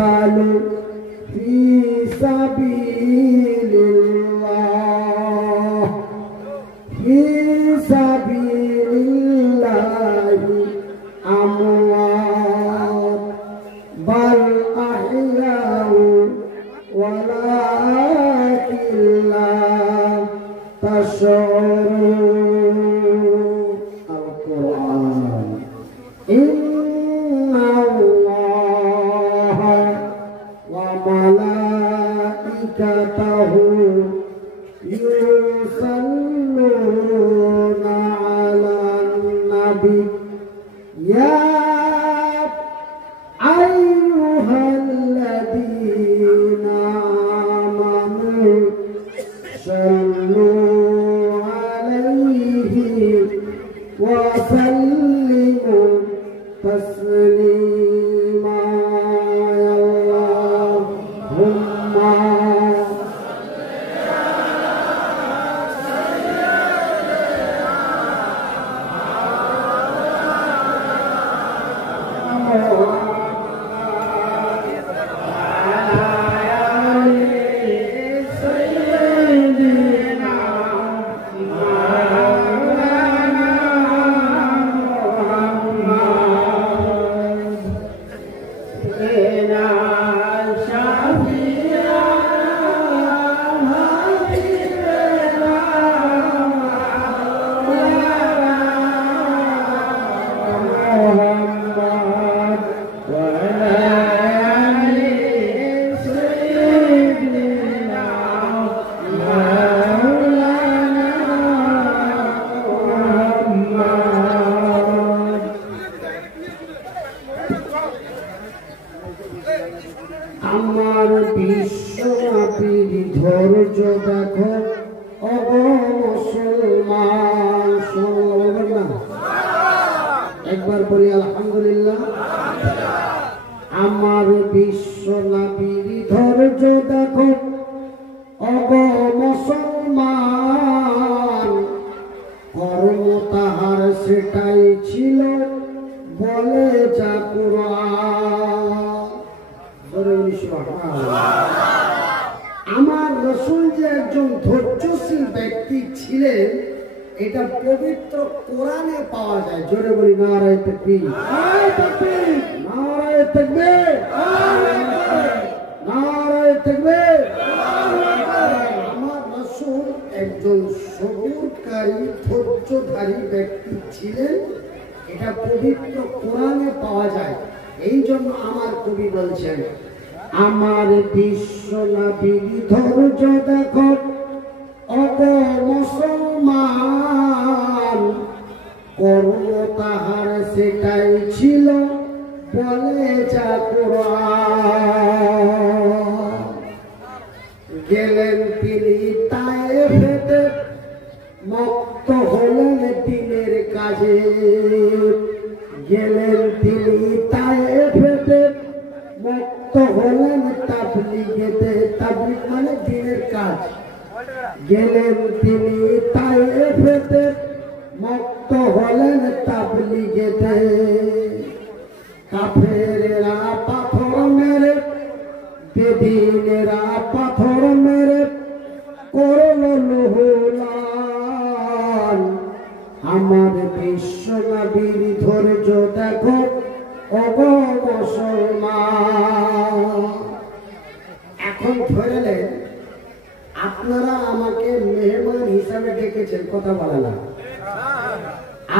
يقتل في سبيل الله في سبيل الله أموات بل أحياء ولكن لا تشعرون. القرآن إن الله وملائكته يصلون على النبي يا أيها الذين آمنوا صلوا عليه وسلموا تسليما. اللهم আমার বিশ্বব্যাপী ধৈর্য দেখো ওগো মুসলমান। শুনবেন না? একবার বলি আলহামদুলিল্লাহ। আমার বিশ্বব্যাপী ধৈর্য দেখো ওগো মুসলমান, কর্ম তাহার সেটাই ছিল বলে যা কুরআন। আমার রাসূল যে একজন ধৈর্যশীল ব্যক্তি ছিলেন এটা পবিত্র কোরআনে পাওয়া যায়। জোরে বলি নারায়ে তাকবীর, নারায়ে তাকবীর, নারায়ে তাকবীর, নারায়ে তাকবীর। আমার রাসূল একজন সবুরকারী ধৈর্যধারী ব্যক্তি ছিলেন, এটা পবিত্র কোরআনে পাওয়া যায়। এই জন্য আমার কবি বলছেন আমার বিশ্ব নবীর ধৈর্য দেখো ওগো মুসলমান, কর্ম তাহার সেটাই ছিল বলে যা কুরআন। গেলেন তিনি তায়েফেতে, মুক্ত হলেন দিনের কাজে। গেলেন তিনি তায়েফেতে, মুক্ত হলেন তাবলীগেতে। তাবলীগ মানে দিনের কাজ। গেলেন তিনি তায়েফেতে, মুক্ত হলেন তাবলীগেতে। কাফেরেরা পাথর মেরে, বেদিনেরা পাথর মেরে করল লুহুলান। আমার বিশ্ব নবীর ধৈর্য দেখো ওগো মুসলমান। এখন ধরলেন আপনারা আমাকে মেহমান হিসাবে ডেকেছেন, কথা বলে না।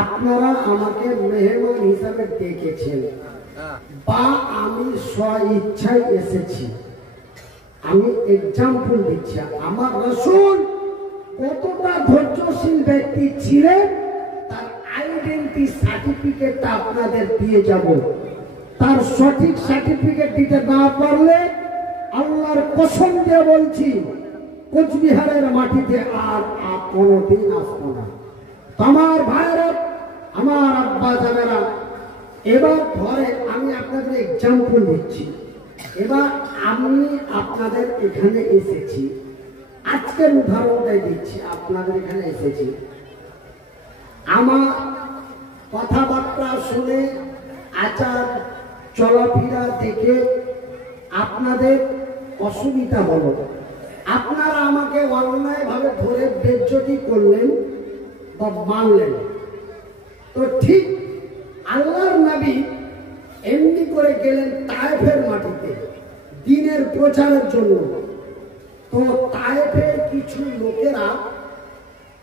আপনারা আমাকে মেহমান হিসাবে ডেকেছেন বা আমি স্ব ইচ্ছায় এসেছি। আমি এক্সাম্পল দিচ্ছি আমার রাসূল কতটা ধৈর্যশীল ব্যক্তি ছিলেন তার আইডেন্টি সার্টিফিকেটটা আপনাদের দিয়ে যাব। তার সঠিক সার্টিফিকেট দিতে না পারলে আল্লাহর কসম দিয়ে বলছি কোচবিহারের মাটিতে আর কোনোদিন আসবো না। আমার ভাইরা, আমার আব্বা জানেরা, এবার ধরে আমি আপনাদের এক্সাম্পল দিচ্ছি। এবার আমি আপনাদের এখানে এসেছি, আজকের উদাহরণটাই দিচ্ছি। আপনাদের এখানে এসেছি, আমার কথাবার্তা শুনে, আচার চলাফেরা দেখে আপনাদের অসুবিধা হলো, আপনারা আমাকে অন্যায়ভাবে ধরে বেজ্জতি করলেন বা মারলেন। তো ঠিক আল্লাহর নবী এমনি করে গেলেন তায়েফের মাটিতে দ্বীনের প্রচারের জন্য। তো তায়েফের কিছু লোকেরা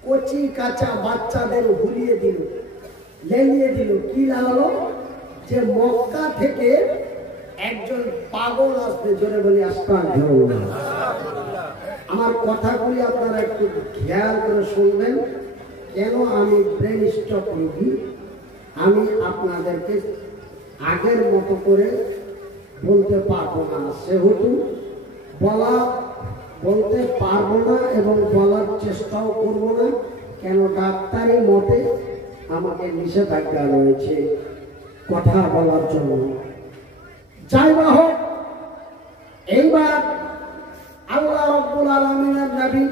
কচি কাঁচা বাচ্চাদের হুলিয়ে দিল, লেলিয়ে দিল। কি লাগলো? যে মক্কা থেকে একজন পাগল আসবে। জোরে বলি আস্তাগফিরুল্লাহ। আমার কথাগুলি আপনারা একটু খেয়াল করে শুনবেন। কেন আমি ব্রেন স্ট্রোক রোগী, আমি আপনাদেরকে আগের মতো করে বলতে পারবো না, সেহেতু বলতে পারবো না এবং বলার চেষ্টাও করবো না। কেন ডাক্তারি মতে আমাকে নিষেধাজ্ঞা রয়েছে কথা বলার জন্য। যাই বা হোক, এইবার আল্লাহ রাব্বুল আলামিনের নবী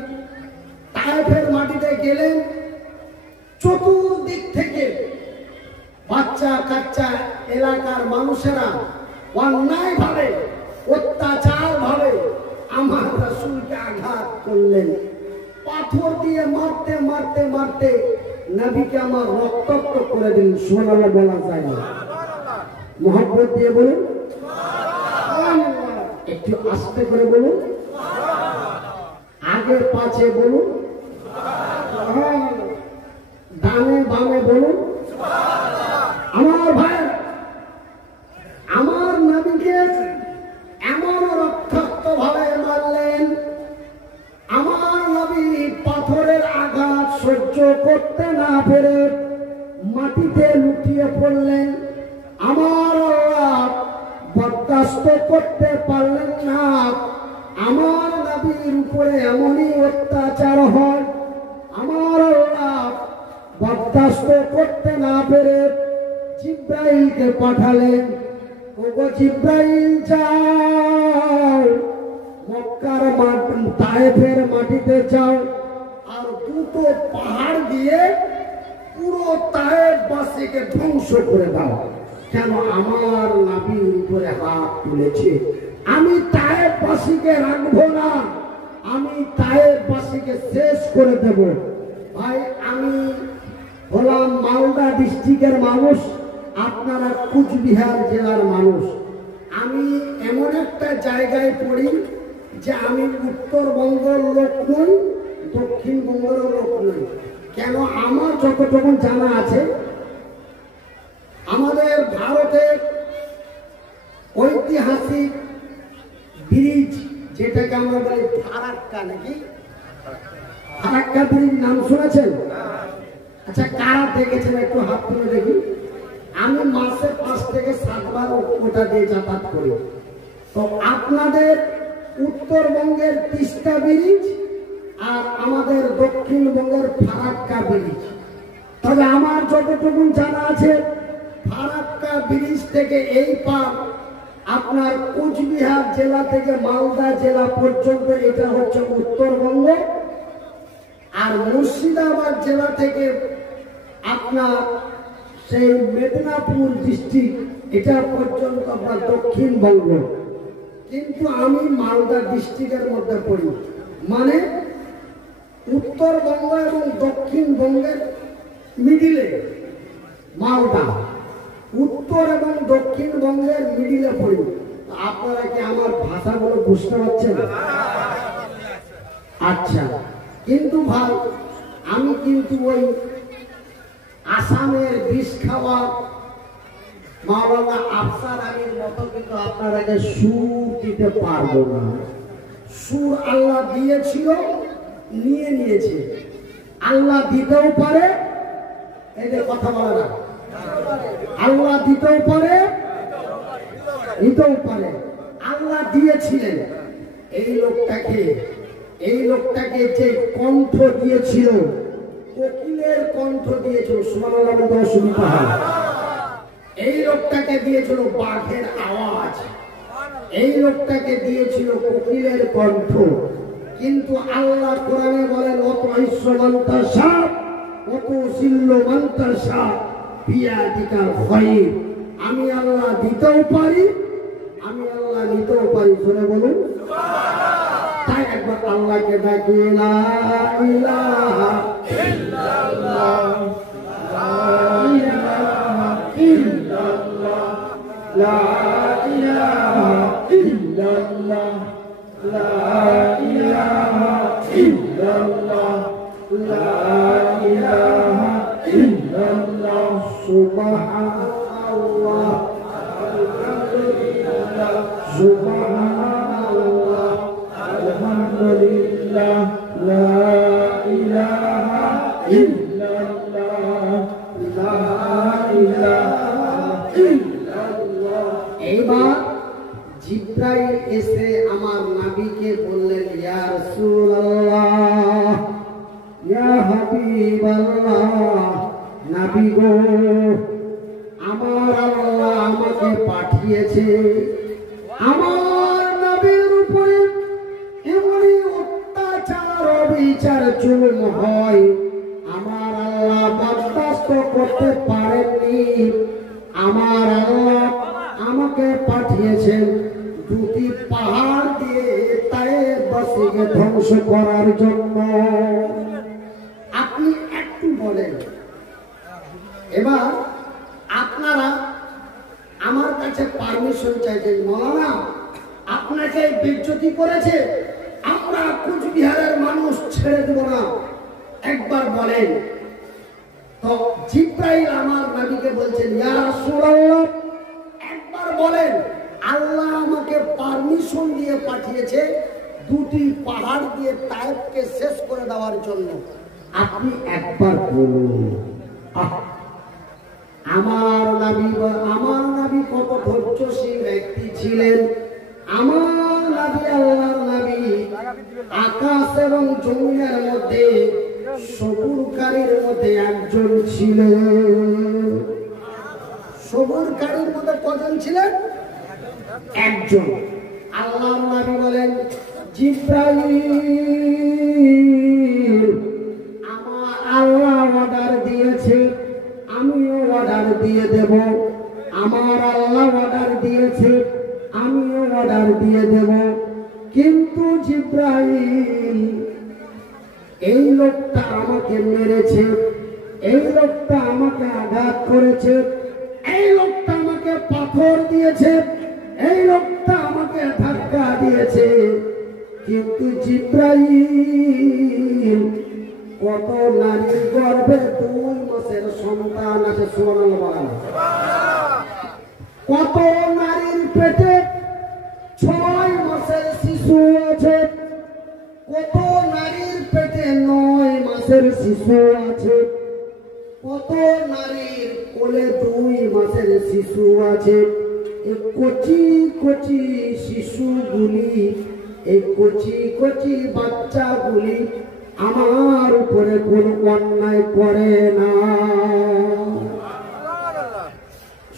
তায়েফের মাটিতে গেলেন। চতুর্দিক থেকে বাচ্চা কাচ্চা এলাকার মানুষেরা অন্যায় ভাবে অত্যাচার ভাবে আমার রাসূলকে আঘাত করলেন। পাথর দিয়ে মারতে মারতে মারতে নবীকে আমার রক্তাক্ত করে দিলেন। সুবহানাল্লাহ বলা যায় না? মোহাম্মদ দিয়ে বলুন, একটু আস্তে করে বলুন, আগে পাছে বলুন, ডানে বামে বলুন। আমার ভাই, আমার নবীকে এমন রক্তাক্ত ভাবে মারলেন, আমার নবী পাথরের আঘাত সহ্য করতে না পেরে মাটিতে লুটিয়ে পড়লেন। আমার আল্লাহ বরদাস্ত করতে পারলেন না। আমার নবীর উপরে এমনই অত্যাচার হয়, আমার আল্লাহ বরদাস্ত করতে না পেরে জিব্রাইলকে পাঠালেন। ওগো জিব্রাইল, যাও মক্কার তায়েফের মাটিতে যাও, আর দুটো পাহাড় দিয়ে পুরো তায়েফবাসীকে ধ্বংস করে দাও। কেন? আমার নবীর উপরে হাত তুলেছে। আমি তায়েফবাসীকে রাখবো না, আমি তায়েফবাসীকে শেষ করে দেব। ভাই, আমি হলাম মালদা ডিস্ট্রিক্টের মানুষ, আপনারা কুচবিহার জেলার মানুষ। আমি এমন একটা জায়গায় পড়ি যে আমি উত্তরবঙ্গের লোক নই, দক্ষিণবঙ্গের লোক নই। কেন? আমার যতটুকু জানা আছে, আমাদের ভারতের ঐতিহাসিক ব্রিজ, যেটাকে আমরা বলি ফারাক্কা, নাকি ফারাক্কা ব্রিজ নাম শুনেছেন? আচ্ছা, কারা দেখেছেন একটু হাত তুলে দেখি। আমি মাসে 5 থেকে 7 বার ওটা দিয়ে যাতায়াত করি। তো আপনাদের উত্তরবঙ্গের তিস্তা ব্রিজ আর আমাদের দক্ষিণবঙ্গের ফারাক্কা ব্রিজ। তবে আমার যতটুকু জানা আছে, ফারাক্কা ব্রিজ থেকে এই পার আপনার কোচবিহার জেলা থেকে মালদা জেলা পর্যন্ত এটা হচ্ছে উত্তরবঙ্গ, আর মুর্শিদাবাদ জেলা থেকে আপনার সেই মেদিনীপুর ডিস্ট্রিক্ট এটা পর্যন্ত আপনার দক্ষিণবঙ্গ। কিন্তু আমি মালদা ডিস্ট্রিক্টের মধ্যে পড়ি, মানে উত্তরবঙ্গ এবং দক্ষিণবঙ্গের মিডিলে মালদা, উত্তর এবং দক্ষিণবঙ্গের মিডিলে পড়ি। আপনারা কি আমার ভাষাগুলো বুঝতে পারছেন? আচ্ছা, কিন্তু ভাই আমি কিন্তু ওই আসামের বিষ খাওয়া মাওলানা আফসার আলীর মতো কিন্তু আপনারাকে সুর দিতে পারবো না। সুর আল্লাহ দিয়েছিল, নিয়ে নিয়েছে। আল্লাহ দিতেও পারে, এই যে কথা বলা না, আল্লাহ দিতেও পারে, নিতেও পারে। আল্লাহ দিয়েছিলেন এই লোকটাকে যে কণ্ঠ দিয়েছিল, কোকিলের কণ্ঠ দিয়েছিল। সুবহানাল্লাহ বলতে অসুবিধা হয়। এই লোকটাকে দিয়েছিল বাঘের আওয়াজ, এই লোকটাকে দিয়েছিল কোকিলের কণ্ঠ। কিন্তু আল্লাহ কোরআনে বলেন, অত ইসমান্তা সাপ অত সিল্লমান্তা সাপ বিয়াদিকাল খায়র। আমি আল্লাহ দিতেও পারি, আমি আল্লাহ নিতেও পারি, শুনে বলুন। তাই একবার আল্লাহকে ডাকি, লা ইলাহা ইল্লাল্লাহ, লা ইলাহা ইল্লাল্লাহ, লা ইলাহা ইল্লাল্লাহ, লা ইলাহা ইল্লাল্লাহ, লা ইলাহা ইল্লাল্লাহ, সুবহানাল্লাহ, আলহামদুলিল্লাহ, সুবহানাল্লাহ, আলহামদুলিল্লাহ, লা ইলাহা ইল্লাল্লাহ, লা ইলাহা ইল্লাল্লাহ। এবার জিব্রাইল এসে আমার নবীকে বললেন, ইয়া রাসূলুল্লাহ, ইয়া হাবিবাল্লাহ, নবী গো, আমার আল্লাহ আমাকে পাঠিয়েছে। আমার নবীর উপরে এমনই অত্যাচার অবিচার জুলুম হয়, আমার আল্লাহ বরদাস্ত করতে পারেননি। আমার আল্লাহ আমাকে পাঠিয়েছেন দুটি পাহাড় দিয়ে তায়েফবাসীকে ধ্বংস করার জন্য। আপনি একটু বলেন, এবার আপনারা আমার কাছে পারমিশন চাইছেন, মৌলানা আপনাকে বেজ্জতি করেছে, আমরা কুচবিহারের মানুষ ছেড়ে দেব না, একবার বলেন। তো জিব্রাইল আমার নবীকে বলছেন, ইয়া রাসূলুল্লাহ, একবার বলেন, আল্লাহ আমাকে পারমিশন দিয়ে পাঠিয়েছে দুটি পাহাড় দিয়ে তায়েফকে শেষ করে দেওয়ার জন্য। আপনি একবার বলুন। আমার নবী কত ধৈর্যশীল ব্যক্তি ছিলেন। আমার নবী, আল্লাহর নবী, আকাশ এবং জমিনের মধ্যে সবুরকারীর মধ্যে একজন ছিলেন। সবুরকারীর মধ্যে কজন ছিলেন? একজন। আল্লাহর নবী বলেন, জিব্রাইল, আমার আল্লাহ অর্ডার দিয়েছে, আমিও অর্ডার দিয়ে দেব। আমার আল্লাহ অর্ডার দিয়েছে, আমিও অর্ডার দিয়ে দেব। কিন্তু জিব্রাইল, এই লোকটা আমাকে মেরেছে, এই লোকটা আমাকে আঘাত করেছে, এই লোকটা আমাকে পাথর দিয়েছে, এই লোকটা আমাকে ধাক্কা দিয়েছে। কিন্তু জিব্রাইল, কত নারীর গর্ভে 2 মাসের সন্তান আছে, সুবহানাল্লাহ। কত নারীর পেটে 6 মাসের শিশু আছে, কত নারীর পেটে 9 মাসের শিশু আছে, কত নারীর কোলে 2 মাসের শিশু আছে। এই কচি কচি শিশুগুলি, এই কচি কচি বাচ্চাগুলি আমার উপরে কোন অন্যায় করে না।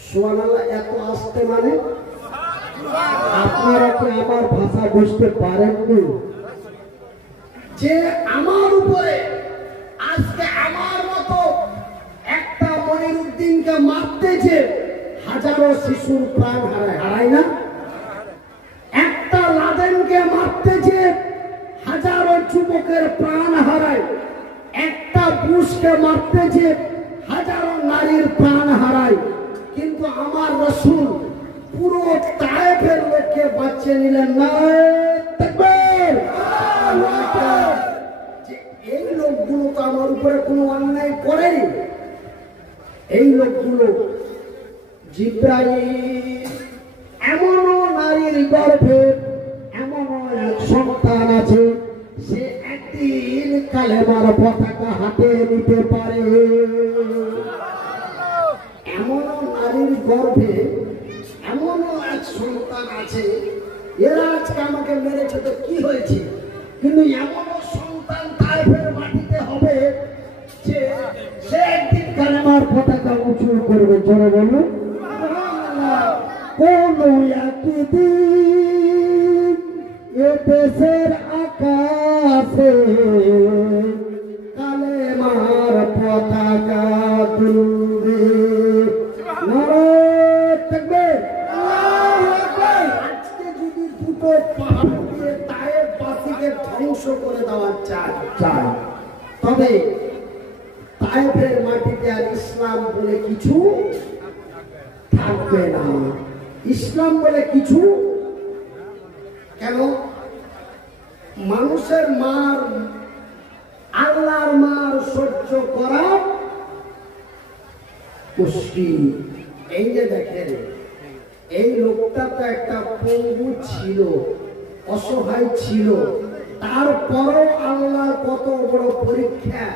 সুবহানাল্লাহ। এত আসতে মানে আপনারা কি আমার ভাষা বুঝতে পারেননি? যে আমার উপরে আজকে আমার মতো একটা মনিরুদ্দিনকে মারতেছে, হাজারো শিশুর প্রাণ হারায় না? একটা লাদেনকে মারতেছে, হাজারো যুবকের প্রাণ হারায়। একটা বুশকে মারতেছে, হাজারো নারীর প্রাণ হারায়। কিন্তু আমার রাসূল পুরো তায়েফের লোককে বাঁচিয়ে নিলেন। নারায়ে তাকবীর। এই লোকগুলো তো আমার উপরে কোনো অন্যায় করেনি। এই লোকগুলো, জিব্রাইল, এমনও নারীর গর্ভে এমনও এক সন্তান আছে, সে একদিন কালেমার পতাকা হাতে নিতে পারে। এমনও নারীর গর্ভে এমনও এক সন্তান আছে, এরা আজকে আমাকে মেরেছে তো কি হয়েছে, কিন্তু এমনও সন্তান তায়েফের মাটিতে হবে যে সে একদিন কালেমার পতাকা উঁচু করবে। জোরে বলুন। কোন একদিন এ দেশের আকাশে কালেমার পতাকা দুলবে। নারায়ে তাকবীর। আজকে পুরো পাহাড় দিয়ে তায়েফবাসীকে ধ্বংস করে দেওয়া চায়। তবে তায়েফের মাটিতে আর ইসলাম বলে কিছু থাকবে না। ইসলাম বলে কিছু কেন? মানুষের মার, আল্লাহর মার সহ্য করা মুশকিল। এই যে দেখেন, এই লোকটা তো একটা পঙ্গু ছিল, অসহায় ছিল, তারপরও আল্লাহর কত বড় পরীক্ষা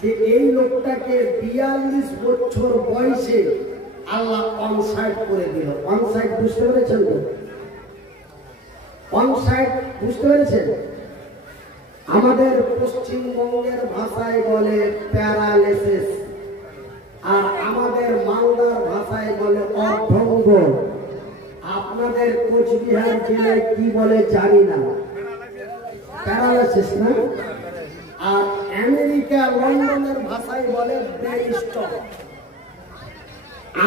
যে এই লোকটাকে 42 বছর বয়সে আল্লাহ অনসাইড করে দিল। অনসাইড বুঝতে পেরেছেন তো? অনসাইড বুঝতে পেরেছেন? আমাদের পশ্চিমবঙ্গের ভাষায় বলে প্যারালাইসিস, আর আমাদের মালদার ভাষায় বলে অর্ধঙ্গ। আপনাদের কোচবিহার জেলায় কি বলে জানি না, প্যারালাইসিস না? আর আমেরিকা লন্ডনের ভাষায় বলে ব্রেন স্ট্রোক।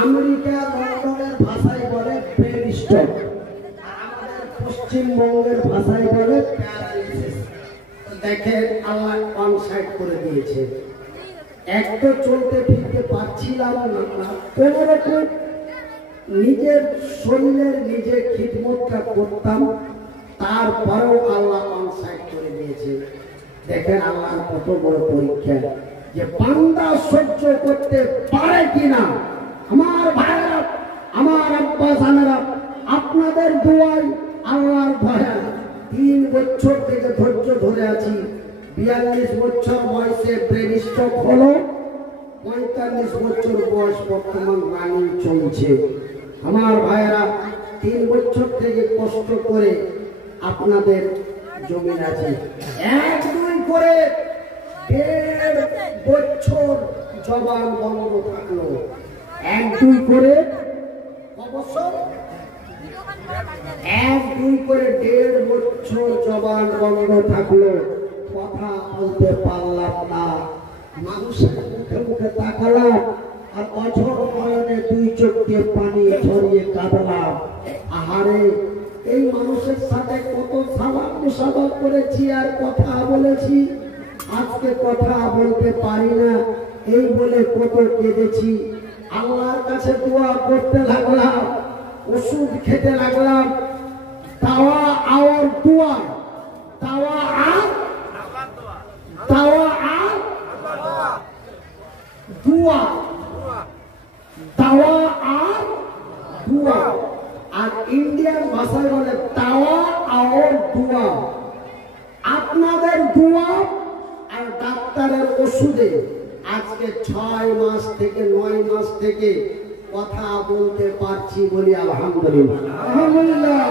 আমেরিকা লন্ডনের ভাষায় বলে ব্রেন স্ট্রোক, আর আমাদের পশ্চিমবঙ্গের ভাষায় বলে প্যারালাইসিস। দেখেন আল্লাহ অনসাইড করে দিয়েছে। এক তো চলতে ফিরতে পারছিলাম না, কোন রকম নিজের শরীরের নিজে খিদমতটা করতাম, তারপরেও আল্লাহ অনসাইড করে দিয়েছে। দেখেন আল্লাহর কত বড় পরীক্ষা যে বান্দা সহ্য করতে পারে কিনা। আমার ভাইরা, আমার আব্বা জানেরা, আপনাদের দোয়াই আল্লাহর ভয়ে 3 বছর থেকে ধৈর্য ধরে আছি। 42 বছর বয়সে ব্রেন স্ট্রোক হলো, 45 বছর বয়স বর্তমান রানিং চলছে। আমার ভাইয়েরা 3 বছর থেকে কষ্ট করে আপনাদের জমিন আছে, 1-2 করে 1.5 বছর জবান বন্ধ থাকলো। 1-2 করে অবসর, 1-2 করে 1.5 বছর জবান বন্ধ থাকলো, কথা বলতে পারলাম না। মানুষের মুখে মুখে তাকালাম আর অঝর নয়নে 2 চোখ দিয়ে পানি ছড়িয়ে কাঁদলাম। আহারে, এই মানুষের সাথে কত সাবাক মুসাবাক করেছি আর কথা বলেছি, আজকে কথা বলতে পারি না, এই বলে কত কেঁদেছি। আল্লাহর কাছে দোয়া করতে লাগলাম, ওষুধ খেতে লাগলাম, তাওয়া আর দোয়া, তাওয়া আর দোয়া, তাওয়া আর দোয়া। আর ইন্ডিয়ান ভাষায় বলে তাওয়া আর দোয়া। আপনাদের দোয়া আর ডাক্তারের ওষুধে আজকে 6 মাস থেকে 9 মাস থেকে কথা বলতে পারছি বলি আলহামদুলিল্লাহ। আলহামদুলিল্লাহ।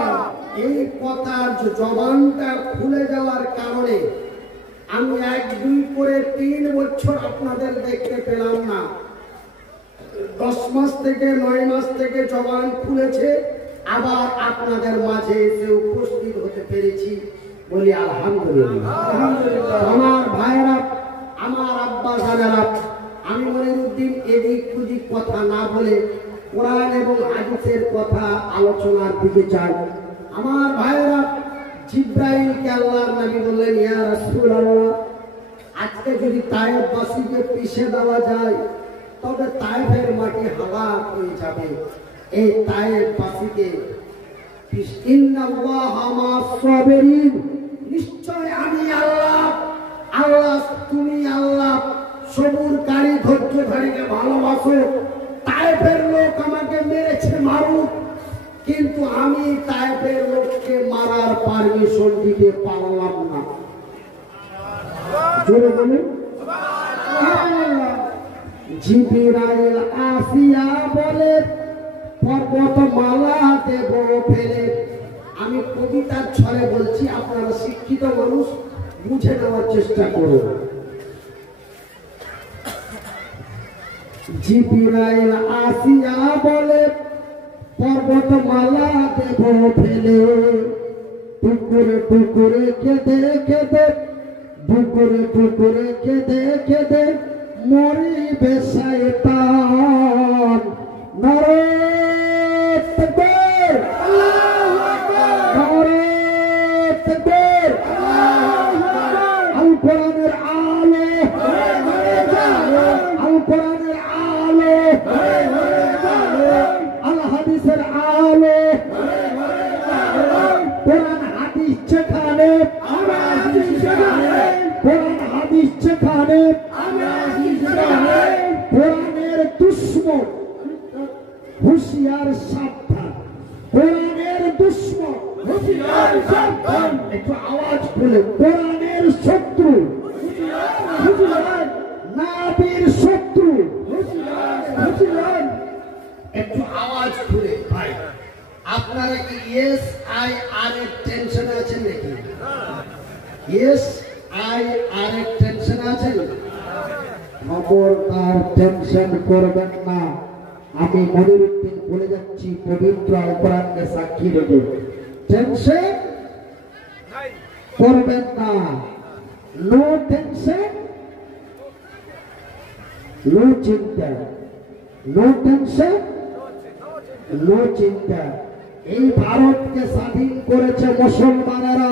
এই কথার জবানটা খুলে যাওয়ার কারণে আমি 1-2 করে 3 বছর আপনাদের দেখতে পেলাম না। 10 মাস থেকে 9 মাস থেকে জবান খুলেছে, আবার আপনাদের মাঝে এসে উপস্থিত হতে পেরেছি বলি আলহামদুলিল্লাহ। আমার ভাইরা, আমার আব্বা জানেরা, আমি মনিরুদ্দিন এদিক ওদিক কথা না বলে কোরআন এবং হাদিসের কথা আলোচনার দিকে চাই। আমার ভাইরা, জিব্রাইলকে আল্লাহর নবী বললেন, ইয়া রাসূলুল্লাহ, আজকে যদি তায়েফবাসীকে পিষে দেওয়া যায় তবে তায়েফের মাটি হালাক হয়ে যাবে। এই তায়েফবাসীকে ইন্নাল্লাহা মা'আস সাবিরিন, নিশ্চয় আমি আল্লাহ, আল্লাহ তুমি আল্লাহ সবুরকারী ধৈর্যধারীকে ভালোবাসো। তায়েফের লোক আমাকে মেরেছে, মারুক, কিন্তু আমি তায়েফের লোককে মারার পারমিশন দিতে পারলাম না। জোরে বলুন সুবহানাল্লাহ। জিবরাইল আসিয়া বলে, পর্বতমালা দেব ফেলে। আমি কবিতার ছলে বলছি, আপনারা শিক্ষিত মানুষ বুঝে নেওয়ার চেষ্টা করুন। জিবরাইল আসিয়া বলে, পর্বতমালা দেব ফেলে। টুকুরে টুকুরে কেঁদে কেঁদে, টুকুরে টুকুরে কেঁদে কেঁদে মরিবে শয়তান। নারে তাকবীর, আল্লাহু আকবার, নারে দুশ্মন, হুঁশিয়ার সাবধান। একটু আওয়াজ খুলে, কোরআনের শত্রু, হুঁশিয়ার নবীর শত্রু, হুঁশিয়ার। একটু আওয়াজ খুলে ভাই, আপনারা কি SIR এর টেনশন আছেন নাকি? SIR এর টেনশন আছেন? খবরদার টেনশন করবেন না। আমি মনিরুদ্দিন বলে যাচ্ছি পবিত্র আল কোরআনকে সাক্ষী রেখে, টেনশন করবেন না। নো টেনশন, নো চিন্তা, নো টেনশন, নো চিন্তা। এই ভারতকে স্বাধীন করেছে মুসলমানেরা,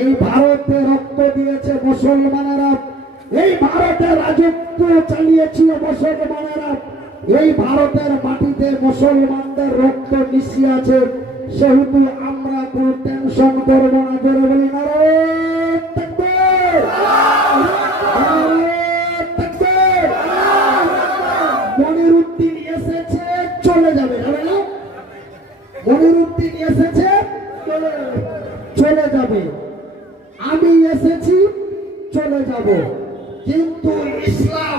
এই ভারতে রক্ত দিয়েছে মুসলমানেরা, এই ভারতের রাজত্ব চালিয়েছিল মুসলমানেরা, এই ভারতের মাটিতে মুসলমানদের রক্ত মিশিয়ে আছে। সেহেতু আমরা কোনো টেনশন করব না। জোরে বলি নারায়ে তাকবীর, নারায়ে তাকবীর। মনিরুদ্দিন এসেছে, চলে যাবে, যাবে না? মনিরুদ্দিন এসেছে, চলে যাবে। আমি এসেছি, চলে যাব। কিন্তু ইসলাম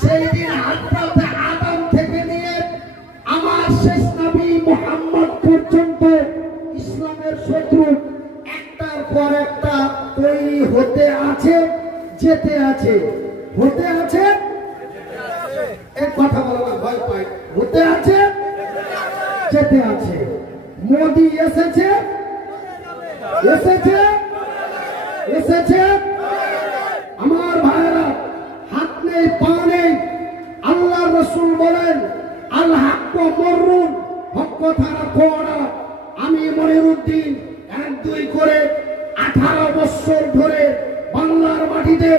সেই দিন হযরত আদম থেকে নিয়ে আমার শেষ নবী মুহাম্মদ পর্যন্ত ইসলামের শত্রু একটার পর একটা তৈরি হতে আছে, যেতে আছে, হতে আছে। এক কথা বলো না, ভয় পাই। হতে আছে, যেতে আছে। মোদি এসেছে, এসেছে, এসেছে। আমার ভাইরা, হাত নেই পা নেই। আল্লাহ রাসূল বলেন, আল হক মররুন, হক কথা রাখো না। আমি মনিরুদ্দিন 1-2 করে 18 বছর ধরে বাংলার মাটিতে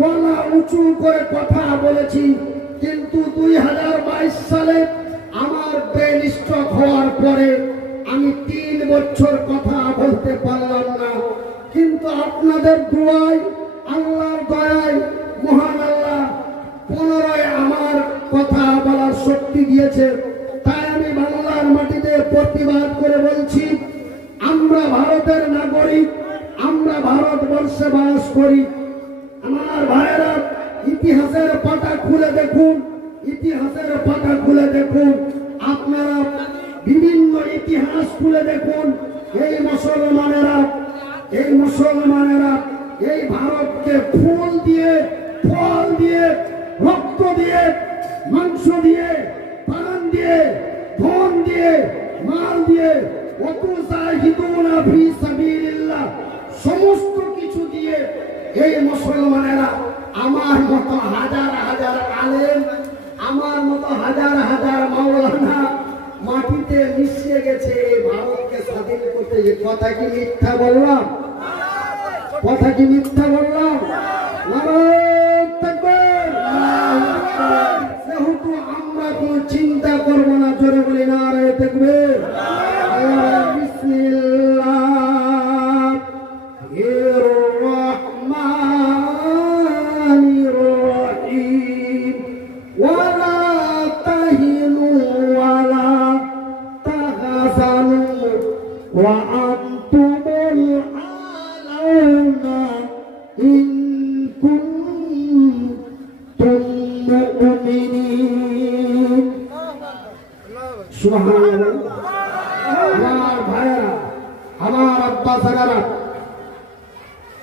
গলা উঁচু করে কথা বলেছি। কিন্তু 2022 সালে আমার ব্রেন স্ট্রোক হওয়ার পরে আমি 3 বছর কথা বলতে পারলাম না। কিন্তু আপনাদের দোয়ায়, আল্লাহর দয়ায়, মহান আল্লাহ পুনরায় আমার কথা বলার শক্তি দিয়েছে। তাই আমি বাংলার মাটিতে প্রতিবাদ করে বলছি, আমরা ভারতের নাগরিক, আমরা ভারতবর্ষে বাস করি। আমার ভাইয়েরা, ইতিহাসের পাতা খুলে দেখুন, ইতিহাসের পাতা খুলে দেখুন। আপনারা বিভিন্ন ইতিহাস খুলে দেখুন। এই মুসলমানেরা, এই মুসলমানেরা এই ভারতকে ফুল দিয়ে, ফল দিয়ে, রক্ত দিয়ে, মাংস দিয়ে, প্রাণ দিয়ে, ধন দিয়ে, মাল দিয়ে, ওয়াতুজাহিদুনা ফি সাবিলিল্লাহ, সমস্ত কিছু দিয়ে এই মুসলমানেরা আমার মতো হাজার হাজার আলেম, আমার মতো হাজার হাজার মাওলানা মাটিতে মিশিয়ে গেছে এই ভারতকে স্বাধীন করতে। যে কথা কি মিথ্যা বললাম? কথা কি মিথ্যা বললাম? নারায়ে তাকবীর। সেহেতু আমরা কোনো চিন্তা করবো না। জোরে বলি নারায়ে তাকবীর। বিসমিল্লাহির রহমানির রহিম। ওয়ালা তাহিনু ওয়ালা তাহজানু ওয়া আনতুমুল আ'লাউনা ইন কুনতুম মুমিনিন। সুবহানাল্লাহ। আমার ভাইরা, আমার আব্বা সাগারা,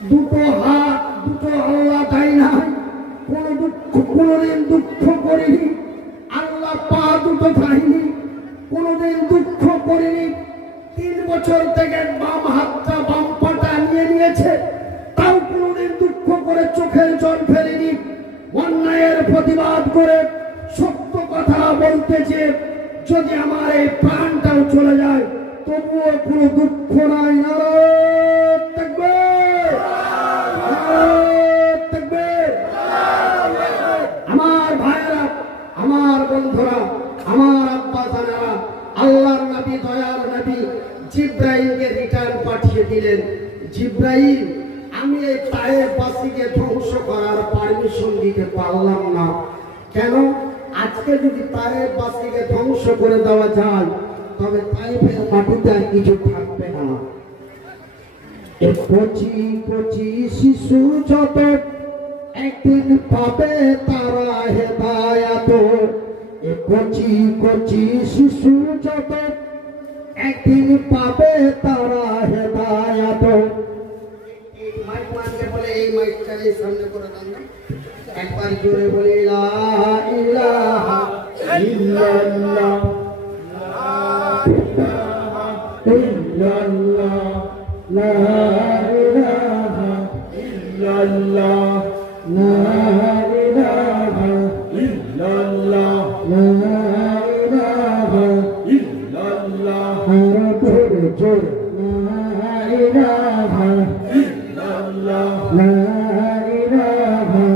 দুটো হাত, দুটো আল্লাহ দেয় না। কোনদিন দুঃখ করিনি। আল্লাহ পা দুটো পাইনি, কোনদিন দুঃখ করিনি। 3 বছর থেকে বাম হাতটা, বাম পাটা নিয়ে নিয়েছে, তাও কোনদিন দুঃখ করে চোখের জল ফেলিনি। অন্যায়ের প্রতিবাদ করে সত্য কথা বলতেছে। যদি আমার এই প্রাণটাও চলে যায়, তবুও কোনো দুঃখ নাই। নারায়ে তাকবীর, নারায়ে তাকবীর। আমার ভাইরা, আমার বন্ধুরা, আমার আব্বা জানেরা, আল্লাহর নবী, দয়ার নবী জিব্রাইলকে রিটার্ন পাঠিয়ে দিলেন। জিব্রাইল, আমি এই তায়েফবাসীকে ধ্বংস করার পারমিশন দিতে পারলাম না। কেন? আজকে যদি তায়েফবাসীকে ধ্বংস করে দেওয়া যায়, তবে তাইফের মাটিতে আর কিছু থাকবে না। এ কচি কচি শিশু যত একদিন পাবে তারা হেদায়াত। এ কচি কচি শিশু যত একদিন পাবে তারা হেদায়াত। মাইক মানকে বলে এই মাইকটা সামনে করে দেন না, একবার জোরে বলে লা ইলাহা ইল্লাল্লাহ লা ইলাহা ইল্লাল্লাহ লা ইলাহা ইল্লাল্লাহ লা ইলাহা ইল্লাল্লাহ লা ইলাহা ইল্লাল্লাহ জোরে জোরে লা ইলাহা ইল্লাল্লাহ লা ইলাহা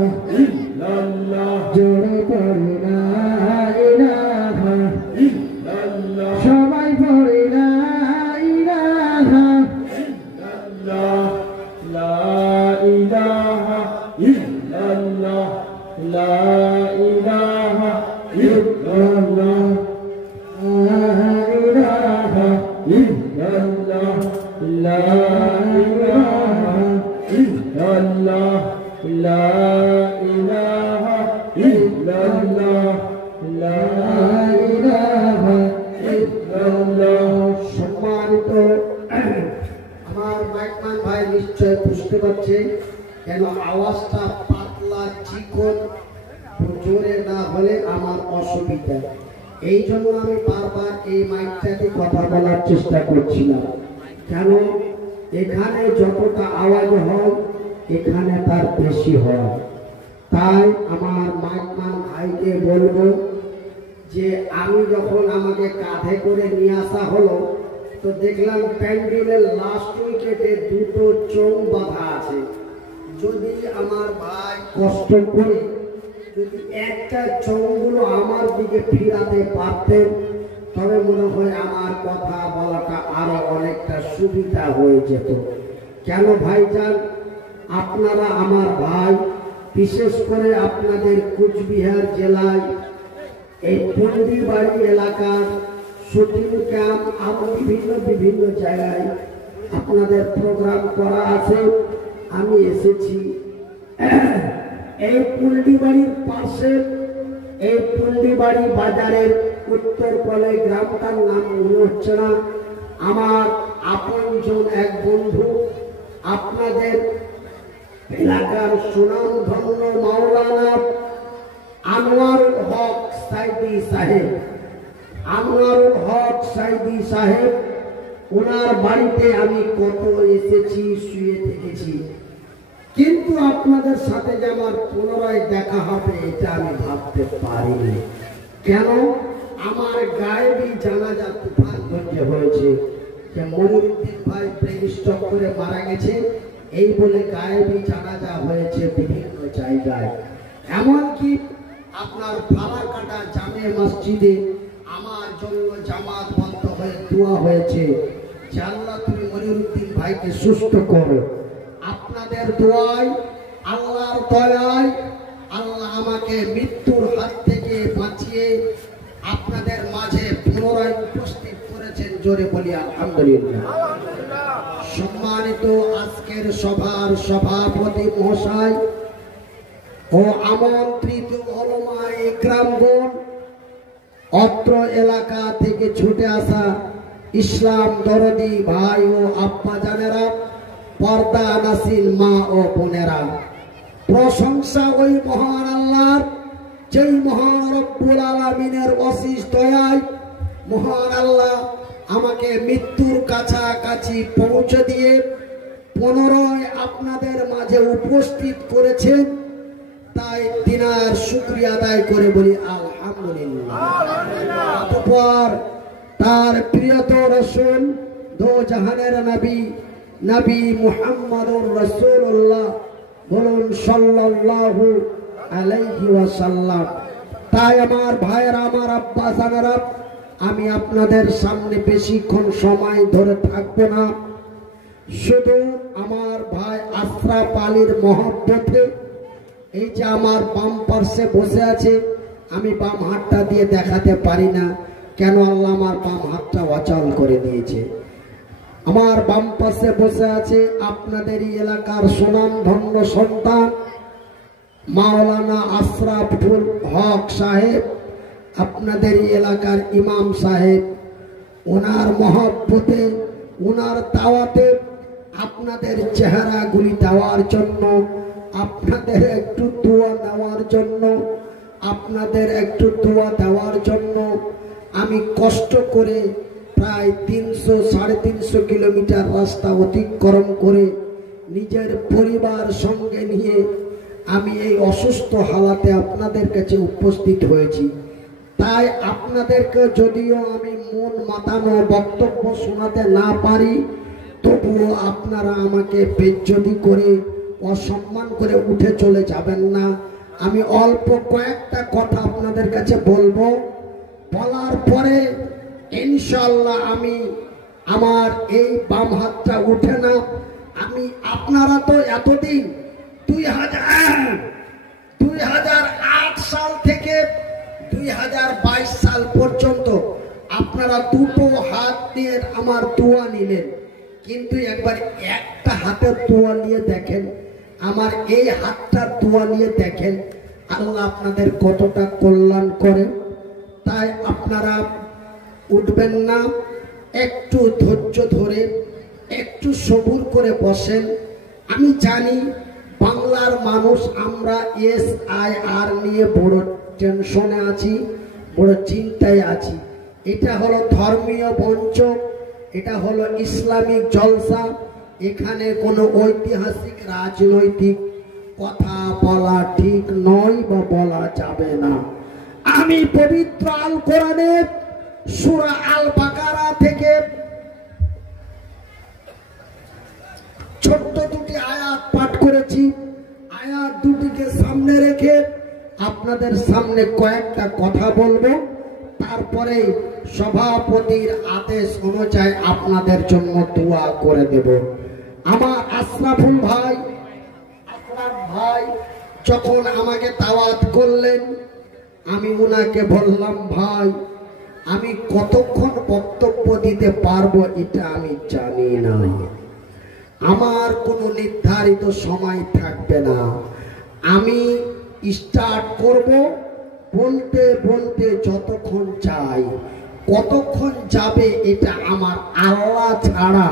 ইল্লাল্লাহ জোরে পড়ে লা ইলাহা ইল্লাল্লাহ সবাই পড়ে লা ইলাহা ইল্লাল্লাহ লা ইলাহা ইল্লাল্লাহ লা ইলাহা ইল্লাল্লাহ লা ইলাহা ইল্লাল্লাহ লা ইলাহা ইল্লাল্লাহ লা ইলাহা ইল্লাল্লাহ লা ইলাহা ইল্লাল্লাহ। সম্মানিত আমার মাইকম্যান ভাই নিশ্চয় বুঝতে পারছে কেন আওয়াজটা পাতলা চিকন জোরে না হলে আমার অসুবিধা, এই জন্য আমি বারবার এই মাইকটাতে কথা বলার চেষ্টা করছিলাম। কেন এখানে যতটা আওয়াজ হয় এখানে তার বেশি হয়। তাই আমার মাইকম্যান ভাইকে বলবো যে আমি যখন আমাকে কাঁধে করে নিয়ে আসা হলো তো দেখলাম প্যান্ডেলের লাস্ট উইকেটে দুটো চোঙ বাঁধা আছে। যদি আমার ভাই কষ্ট করে যদি একটা চোঙগুলো আমার দিকে ফিরাতে পারতেন তবে মনে হয় আমার কথা বলাটা আরো অনেকটা সুবিধা হয়ে যেত। কেন ভাইজান, আপনারা আমার ভাই, বিশেষ করে আপনাদের কুচবিহার জেলায় এই পন্ডিবাড়ি এলাকার শুটিং ক্যাম্প আরো বিভিন্ন জায়গায় আপনাদের প্রোগ্রাম করা আছে। আমি এসেছি এই পন্ডিবাড়ির পাশে, এই পন্ডিবাড়ি বাজারের উত্তর কলে গ্রামটার নাম মনে হচ্ছে না, আমার আপনজন এক বন্ধু আপনাদের এলাকার সুনামধন্য মাওলানা আনোয়ারুল হক সাইদি সাহেব, আনোয়ারুল হক সাইদি সাহেব, ওনার বাড়িতে আমি কত এসেছি, শুয়ে থেকেছি, কিন্তু আপনাদের সাথে যে আমার পুনরায় দেখা হবে এটা আমি ভাবতে পারিনি। কেন আমার গায়েবী জানাজা তুফানগঞ্জে হয়েছে যে মনিরুদ্দিন ভাই ব্রেন স্ট্রোক করে মারা গেছে, এই বলে গায়েবী জানাজা হয়েছে বিভিন্ন জায়গায়। এমনকি আপনার ফালাকাটা জামে মসজিদে আমার জন্য জামাত বন্ধ হয়ে দোয়া হয়েছে যে আল্লাহ তুমি মনিরুদ্দিন ভাইকে সুস্থ করো। আপনাদের দোয়ায়, আল্লাহর দয়ায় আল্লাহ আমাকে মৃত্যুর হাত থেকে বাঁচিয়ে আপনাদের মাঝে পুনরায় উপস্থিত করেছেন। জোরে বলি আলহামদুলিল্লাহ। সম্মানিত আজকের সভার সভাপতি মহাশয় ও আমন্ত্রিত ওলামায়ে ইকরামগণ, অত্র এলাকা থেকে ছুটে আসা ইসলাম দরদি ভাই ও আব্বা জানেরা, পর্দা নাসিল মা ও বোনেরা, প্রশংসা ওই মহান আল্লাহর যেই মহান রব্বুল আলামিনের অশেষ দয়ায় মহান আল্লাহ আমাকে মৃত্যুর কাছাকাছি পৌঁছে দিয়ে পুনরায় আপনাদের মাঝে উপস্থিত করেছেন। তাই তিনার শুকরিয়া আদায় করে বলি আলহামদুলিল্লাহ। অতঃপর তার প্রিয়তর রাসূল দো জাহানের নবী নবী মুহাম্মদুর রাসূলুল্লাহ বলুন সাল্লাল্লাহু আলাইহি ওয়াসাল্লাম। তাই আমার ভাইয়েরা, আমার আব্বা জানেরা, আমি আপনাদের সামনে বেশিক্ষণ সময় ধরে থাকবো না। শুধু আমার ভাই আশরাফ আলীর মহব্বতে এই যে আমার বাম পার্শ্বে বসে আছে, আমি বাম হাতটা দিয়ে দেখাতে পারি না, কেন আল্লাহ আমার বাম হাতটা অচল করে দিয়েছে। আমার বাম পাশে বসে আছে আপনাদেরই এলাকার সুনামধন্য সন্তান মাওলানা আশরাফুল হক সাহেব, আপনাদেরই এলাকার ইমাম সাহেব। ওনার মহব্বতে, ওনার দাওয়াতে আপনাদের চেহারাগুলি দেওয়ার জন্য, আপনাদের একটু দোয়া নেওয়ার জন্য, আপনাদের একটু দোয়া দেওয়ার জন্য আমি কষ্ট করে প্রায় 300-350 কিলোমিটার রাস্তা অতিক্রম করে নিজের পরিবার সঙ্গে নিয়ে আমি এই অসুস্থ হালাতে আপনাদের কাছে উপস্থিত হয়েছি। তাই আপনাদেরকে যদিও আমি মন মাতানো বক্তব্য শোনাতে না পারি, তবুও আপনারা আমাকে বেজ্জতি করে অসম্মান করে উঠে চলে যাবেন না। আমি অল্প কয়েকটা কথা আপনাদের কাছে বলবো, বলার পরে ইনশাআল্লাহ আমি আমার এই বাম হাতটা উঠে না। আমি আপনারা তো এতদিন 2008 সাল থেকে 2022 সাল পর্যন্ত আপনারা দুটো হাত দিয়ে আমার দোয়া নিলেন, কিন্তু একবার একটা হাতের দোয়া নিয়ে দেখেন, আমার এই হাতটার দোয়া নিয়ে দেখেন আল্লাহ আপনাদের কতটা কল্যাণ করে। তাই আপনারা উঠবেন না, একটু ধৈর্য ধরে একটু সবুর করে বসেন। আমি জানি বাংলার মানুষ আমরা SIR নিয়ে বড় টেনশনে আছি, বড় চিন্তায় আছি। এটা হলো ধর্মীয় মঞ্চ, এটা হলো ইসলামিক জলসা, এখানে কোনো ঐতিহাসিক রাজনৈতিক কথা বলা ঠিক নয় বা বলা যাবে না। আমি পবিত্র আল কোরআনে সূরা আল বাকারা থেকে ছোট্ট দুটি আয়াত পাঠ করেছি। আয়াত দুটিকে সামনে রেখে আপনাদের সামনে কয়েকটা কথা বলবো, তারপরে সভাপতির আদেশ অনুযায়ী আপনাদের জন্য দোয়া করে দেব। আমার আশরাফুল ভাই, আশরাফ ভাই যখন আমাকে দাওয়াত করলেন, আমি উনাকে বললাম, ভাই আমি কতক্ষণ বক্তব্য দিতে পারবো এটা আমি জানি না, আমার কোনো নির্ধারিত সময় থাকবে না, আমি স্টার্ট করব বলতে বলতে যতক্ষণ চাই, কতক্ষণ যাবে এটা আমার আল্লাহ ছাড়া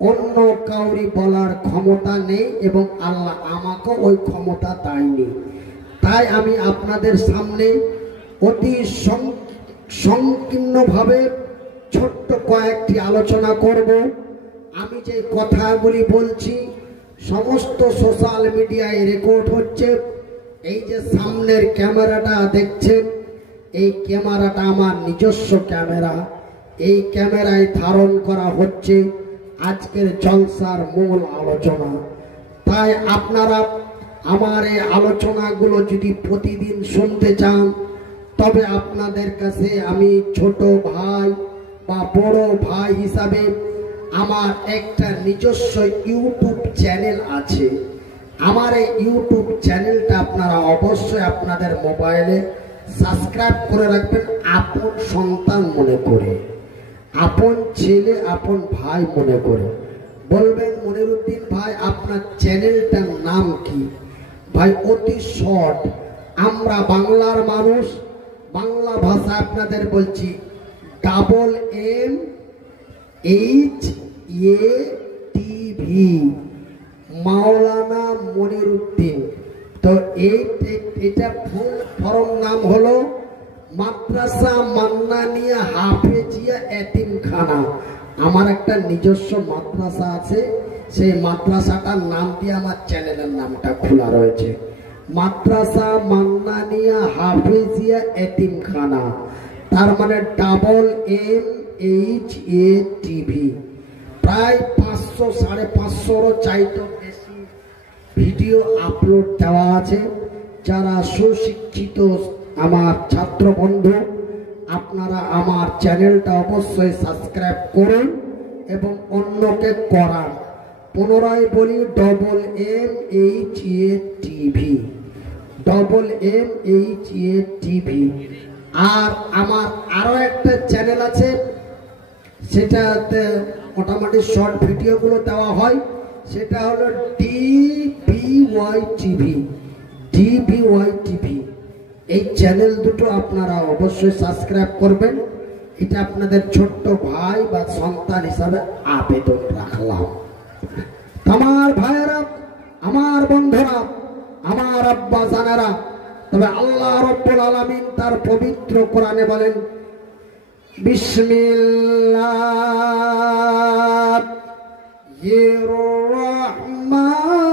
অন্য কাউরি বলার ক্ষমতা নেই এবং আল্লাহ আমাকে ওই ক্ষমতা দেয়নি। তাই আমি আপনাদের সামনে অতি সংকীর্ণভাবে ছোট্ট কয়েকটি আলোচনা করব। আমি যে কথাগুলি বলছি সমস্ত সোশ্যাল মিডিয়ায় রেকর্ড হচ্ছে। এই যে সামনের ক্যামেরাটা দেখছেন, এই ক্যামেরাটা আমার নিজস্ব ক্যামেরা, এই ক্যামেরায় ধারণ করা হচ্ছে আজকের জলসার মূল আলোচনা। তাই আপনারা আমার এই আলোচনাগুলো যদি প্রতিদিন শুনতে চান, তবে আপনাদের কাছে আমি ছোট ভাই বা বড় ভাই হিসাবে আমার একটা নিজস্ব ইউটিউব চ্যানেল আছে। আমার এই ইউটিউব চ্যানেলটা আপনারা অবশ্যই আপনাদের মোবাইলে সাবস্ক্রাইব করে রাখবেন, আপন সন্তান মনে করে, আপন ছেলে আপন ভাই মনে করে। বলবেন মনিরুদ্দিন ভাই আপনার চ্যানেলটার নাম কি? ভাই অতি শর্ট, আমরা বাংলার মানুষ, বাংলা ভাষা আপনাদের বলছি, MMHATV মাওলানা মনিরুদ্দিন। তো এটা ফুল ফর্ম নাম হলো মাদ্রাসা মান্নানিয়া হাফেজিয়া এতিমখানা। আমার একটা নিজস্ব মাদ্রাসা আছে, সেই মাদ্রাসাটার নাম দিয়ে আমার চ্যানেলের নামটা খোলা রয়েছে, মাদ্রাসা মান্নানিয়া হাফেজিয়া এতিমখানা। তার মানে MMHATV। প্রায় 500-550 চাইতে বেশি ভিডিও আপলোড দেওয়া আছে। যারা সুশিক্ষিত আমার ছাত্র বন্ধু, আপনারা আমার চ্যানেলটা অবশ্যই সাবস্ক্রাইব করুন এবং অন্যকে করান। পুনরায় বলি, MMHATV। আর আমার আরো একটা চ্যানেল আছে, সেটাতে মোটামুটি শর্ট ভিডিওগুলো দেওয়া হয়, সেটা হলো DBY টিভি। এই চ্যানেল দুটো আপনারা অবশ্যই সাবস্ক্রাইব করবেন। এটা আপনাদের ছোট্ট ভাই বা সন্তান হিসাবে আবেদন রাখলাম। আমার ভাইয়েরা, আমার বন্ধুরা, আমার আব্বা জানেরা, তবে আল্লাহ রাব্বুল আলামিন তার পবিত্র কোরআনে বলেন, বিসমিল্লাহির রহমানির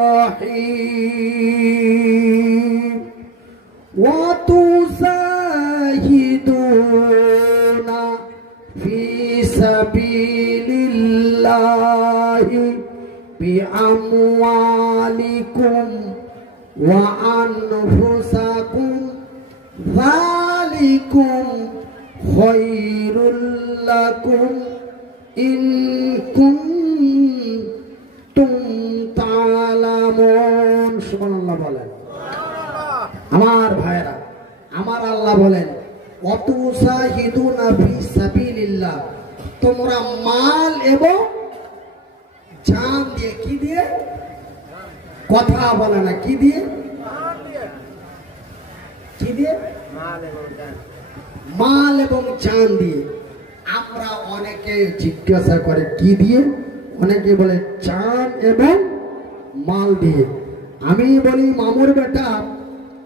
রহিম ওয়া তুজাহিদুনা ফি সাবিলিল্লাহি বিআমওয়ালিকুম ওয়া আনফুসাকুম যালিকুম খায়রুল লাকুম ইন কুনতুম তা'লামুন। সুবহানাল্লাহ বলেন। আমার ভাইরা, আমার আল্লাহ বলেন, ওয়া তুজাহিদুনা ফি সাবিলিল্লাহ, তোমরা মাল এবং জান দিয়ে, কি দিয়ে? কথা বলে না, কি দিয়ে? কি দিয়ে? মাল এবং জান দিয়ে। আমরা অনেকে জিজ্ঞাসা করে কি দিয়ে, অনেকে বলে জান এবং মাল দিয়ে। আমি বলি, মামুর বেটা,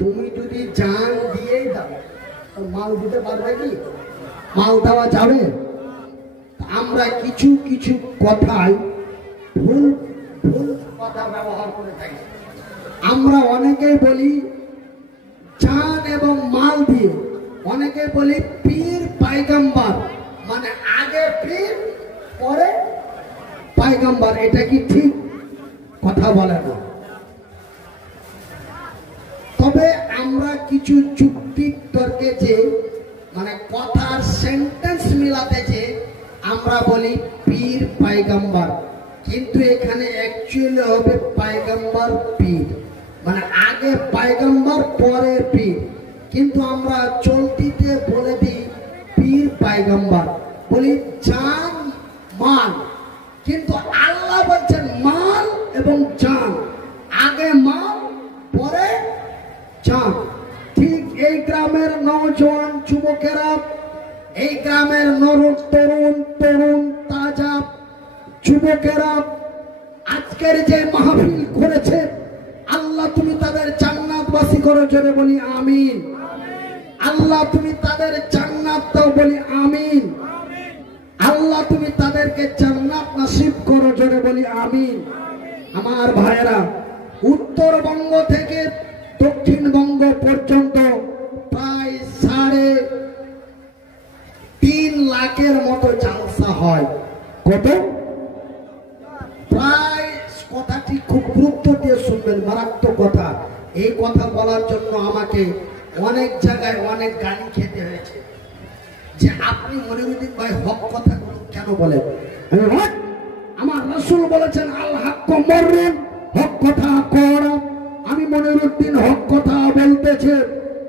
তুমি যদি জান দিয়েই দাও, মাল দিতে পারবে কি? মাল দেওয়া যাবে? আমরা কিছু কিছু কথায় ভুল ভুল কথা ব্যবহার করে থাকি। আমরা অনেকেই বলি জান এবং মাল দিয়ে, অনেকে বলি পীর পায়গাম্বার, মানে আগে পীর পরে পায়গাম্বার। এটা কি ঠিক? কথা বলে না। তবে আমরা কিছু যুক্তি তর্কে যে, মানে কথার সেন্টেন্স মিলাতে যে আমরা বলি পীর পায়গাম্বার, কিন্তু এখানে অ্যাকচুয়ালি হবে পায়গাম্বার পীর, মানে আগে পায়গাম্বার পরে পীর। কিন্তু আমরা চলতিতে বলে দিই পীর পায়গাম্বার, বলি জান মাল। কিন্তু আল্লাহ বলছেন মাল এবং জান, আগে মাল পরে জান। ঠিক এই গ্রামের নওজোয়ান যুবকেরা, এই গ্রামের তরুণ তাজা যুবকেরা আজকের যে মাহফিল করেছে, আল্লাহ তুমি তাদের জান্নাতবাসী করো, জোরে বলি আমিন। আল্লাহ তুমি তাদের জান্নাত দাও, বলি আমিন। আল্লাহ তুমি তাদেরকে জান্নাত নসিব করো, জোরে বলি আমিন। আমার ভাইয়েরা, উত্তরবঙ্গ থেকে দক্ষিণবঙ্গ পর্যন্ত প্রায় 3.5 লাখের মতো জালসা হয়। কত? প্রায়। কথাটি খুব গুরুত্ব দিয়ে শুনবেন, মারাত্মক কথা। এই কথা বলার জন্য আমাকে অনেক জায়গায় অনেক গালি খেতে হয়েছে, যে আপনি মনিরুদ্দিন ভাই হক কথা কেন বলেন? আমার রাসূল বলেছেন, আল হক মররুন, হক কথা করা। আমি মনিরুদ্দিন হক কথা বলতেছে,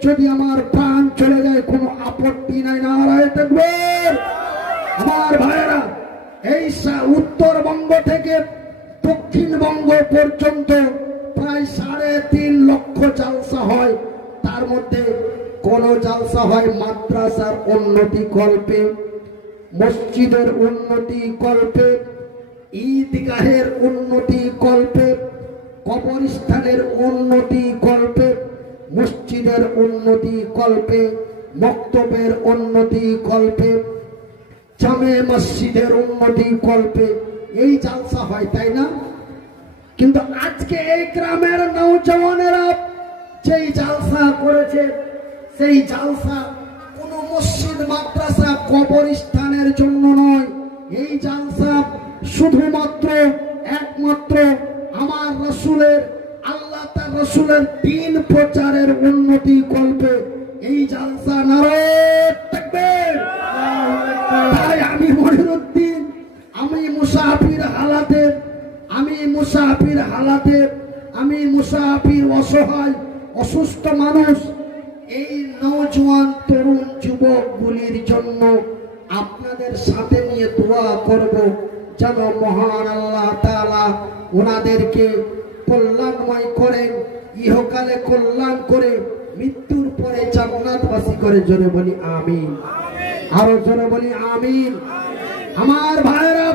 যদি আমার প্রাণ চলে যায় কোনো আপত্তি নাই। নারায়ে তাকবীর। আমার ভাইয়েরা, এই উত্তরবঙ্গ থেকে দক্ষিণবঙ্গ পর্যন্ত প্রায় 3.5 লক্ষ জালসা হয়। তার মধ্যে কোন জালসা হয় মাদ্রাসার উন্নতি কল্পে, মসজিদের উন্নতি কল্পে, ঈদগাহের উন্নতি কল্পে, কবরস্থানের উন্নতি কল্পে, মসজিদের উন্নতি কল্পে, মক্তবের উন্নতি কল্পে, জামে মসজিদের উন্নতি কল্পে এই জালসা হয়, তাই না? কিন্তু আজকে এই গ্রামের নওজওয়ানেরা যেই জালসা করেছে, সেই জালসা কোন মসজিদ, মাদ্রাসা, কবরস্থানের জন্য নয়। এই জালসা শুধুমাত্র একমাত্র আমার রাসূলের, আল্লাহ তার রাসূলের দ্বীন প্রচারের উন্নতি কল্পে এই জালসা। নারায়ে তাকবীর। তাই আমি মনিরুদ্দিন, আমি মুসাফির হালাতে, আমি মুসাফির অসহায় অসুস্থ মানুষ, এই নওজোয়ান তরুণ যুবকগুলির জন্য আপনাদের সাথে নিয়ে দোয়া করব, যেন মহান আল্লাহ তাআলা ওনাদেরকে কল্যাণময় করেন, ইহকালে কল্যাণ করে মৃত্যুর পরে জান্নাতবাসী করে। জোরে বলি আমিন, আরো জোরে বলি আমিন। আমার ভাইরা,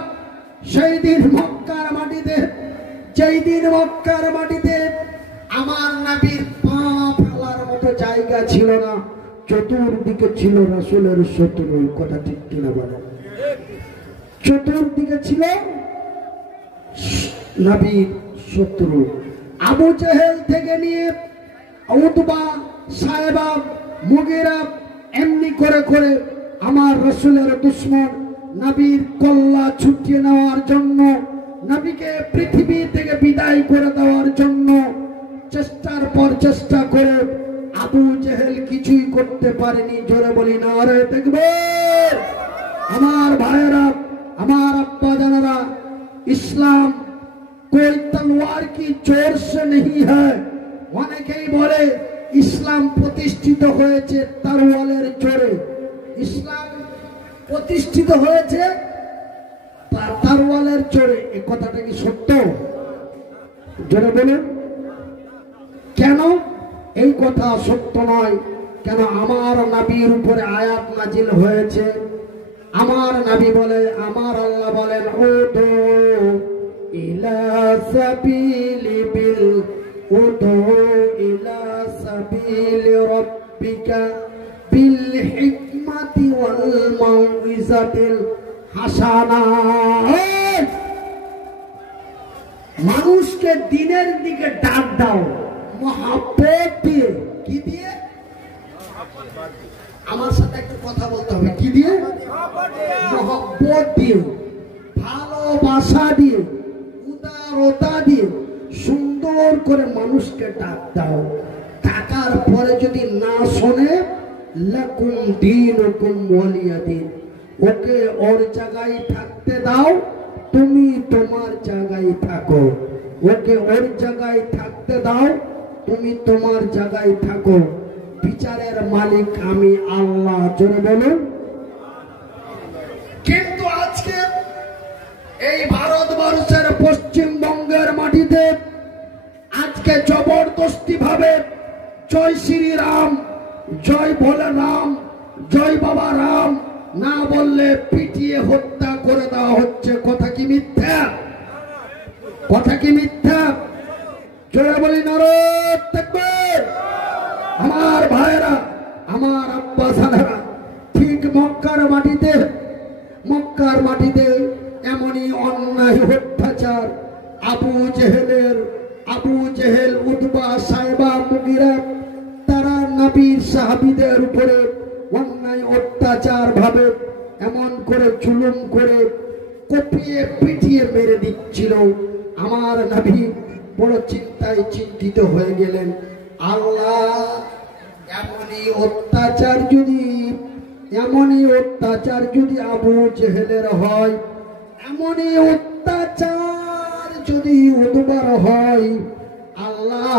সেই দিন মক্কার মাটিতে, যেই দিন মক্কার মাটিতে আমার নবীর পা ফেলার মতো জায়গা ছিল না, চতুর্দিকে ছিল রাসূলের শত্রু। কথা ঠিক কিনা বলেন? চতুর্দিকে ছিল নবীর শত্রু। আবু জেহেল থেকে নিয়ে উতবা, সায়বা, মুগীরা, এমনি করে করে আমার রাসূলের দুশমন নবীর কল্লা ছুটিয়ে নেওয়ার জন্য, নবীকে পৃথিবী থেকে বিদায় করে দেওয়ার জন্য চেষ্টার পর চেষ্টা করে আবু জেহেল কিছুই করতে পারেনি। জোরে বলি নারে তাকবীর। আমার ভাইয়েরা, আমার আব্বা জানেরা, ইসলাম कोई तलवार की जोर से नहीं है। অনেকেই বলে ইসলাম প্রতিষ্ঠিত হয়েছে তরোয়ালের জোরে। ইসলাম প্রতিষ্ঠিত হয়েছে তরোয়ালের জোরে। এই কথাটা কি সত্য? জোরে বলুন। কেন এই কথা সত্য নয়? কেন? আমার নবীর উপরে আয়াত নাজিল হয়েছে। আমার নবী বলে, আমার আল্লাহ বলেন, উদু ইলা সাবিলি বিল উদু ইলা সাবিলি রাব্বিকা বিল হিকমাতি ওয়াল মাউইজাতিল হাসানা। মানুষকে দিনের দিকে ডাক দাও মহব্বত দিয়ে। কি দিয়ে? আমার সাথে একটু কথা বলতে হবে। কি দিয়ে? মহব্বত দিয়ে, ভালোবাসা দিয়ে, উদারতা দিয়ে সুন্দর করে মানুষকে ডাক দাও। ডাকার পরে যদি না শোনে, লাকুম দীনুকুম ওয়ালিয়া দীন, ওকে ওর জায়গায় থাকতে দাও, তুমি তোমার জায়গায় থাকো। ওকে ওর জায়গায় থাকতে দাও, তুমি তোমার জায়গায় থাকো। বিচারের মালিক আমি আল্লাহ। জোরে বলুন। কিন্তু আজকে এই ভারতবর্ষের পশ্চিমবঙ্গের মাটিতে আজকে জবরদস্তি ভাবে জয় শ্রী রাম, জয় ভোলে রাম, জয় বাবা রাম না বললে পিটিয়ে হত্যা করে দেওয়া হচ্ছে। কথা কি মিথ্যা? কথা কি মিথ্যা? জোরে বলি নারে তাকবীর। আমার ভাইরা, আমার আব্বা জানেরা, ঠিক মক্কার মাটিতে এমনই অন্যায় অত্যাচার আবু জেহেল, উতবা, সায়বা, মুগীরা, তারা নবীর সাহাবীদের উপরে অন্যায় অত্যাচার ভাবে এমন করে জুলুম করে কপিয়ে পিটিয়ে মেরে দিচ্ছিল। আমার নবী বড় চিন্তায় চিন্তিত হয়ে গেলেন। আল্লাহ, এমনই অত্যাচার যদি আবু জেহেলের হয়, এমনই অত্যাচার যদি উতবার হয়, আল্লাহ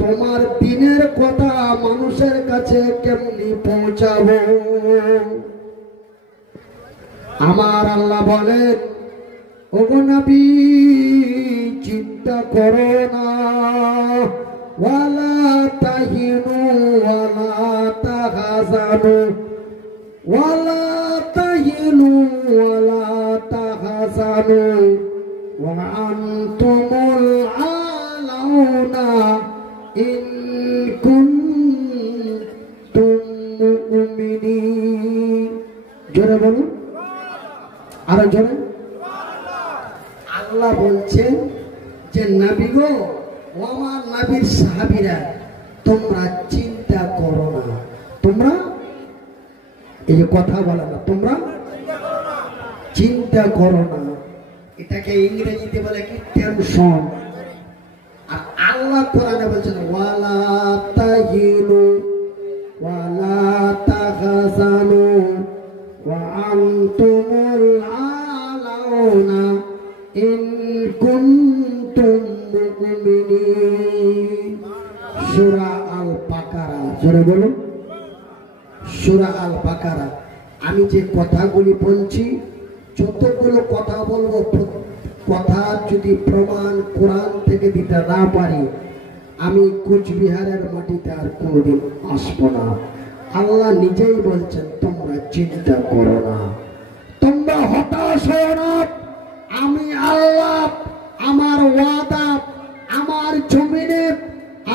তোমার দিনের কথা মানুষের কাছে কেমনি পৌঁছাবো? আমার আল্লাহ বলেন, ওগো নবী চিন্তা করো না, ওয়ালা তাহিনু ওয়ালা তাহজানু ওয়ালা তাহিনু ওয়ালা তাহজানু ওয়া আনতুমুল আলাউনা ইন কুনতুম মুমিনিন। জোরে বলুন, আরো জোরে। আল্লাহ বলছেন যে নবী গো, ও আমার নবীর সাহাবীরা, তোমরা চিন্তা করো না। তোমরা এই যে কথা বলা না, তোমরা চিন্তা করো না। এটাকে ইংরেজিতে বলে কি? টেনশন। আর আল্লাহ কোরআনে বলছেন, ওয়ালা তাহিনু ওয়ালা তাহজানু ওয়া আনতুমুল আলাউনা ইন কুনতুম মুমিনিন। সূরা আল বাকারা। জোরে বলুন। সূরা আল বাকারা। আমি যে কথাগুলি বলছি, যতগুলো কথা বলবো, কথা যদি প্রমাণ কোরআন থেকে দিতে না পারি, আমি কোচবিহারের মাটিতে আর কোনোদিন আসবো না। আল্লাহ নিজেই বলছেন, তোমরা চিন্তা করো না, তোমরা হতাশ হও না। আমি আল্লাহ, আমার ওয়াদা, আমার জমিনে,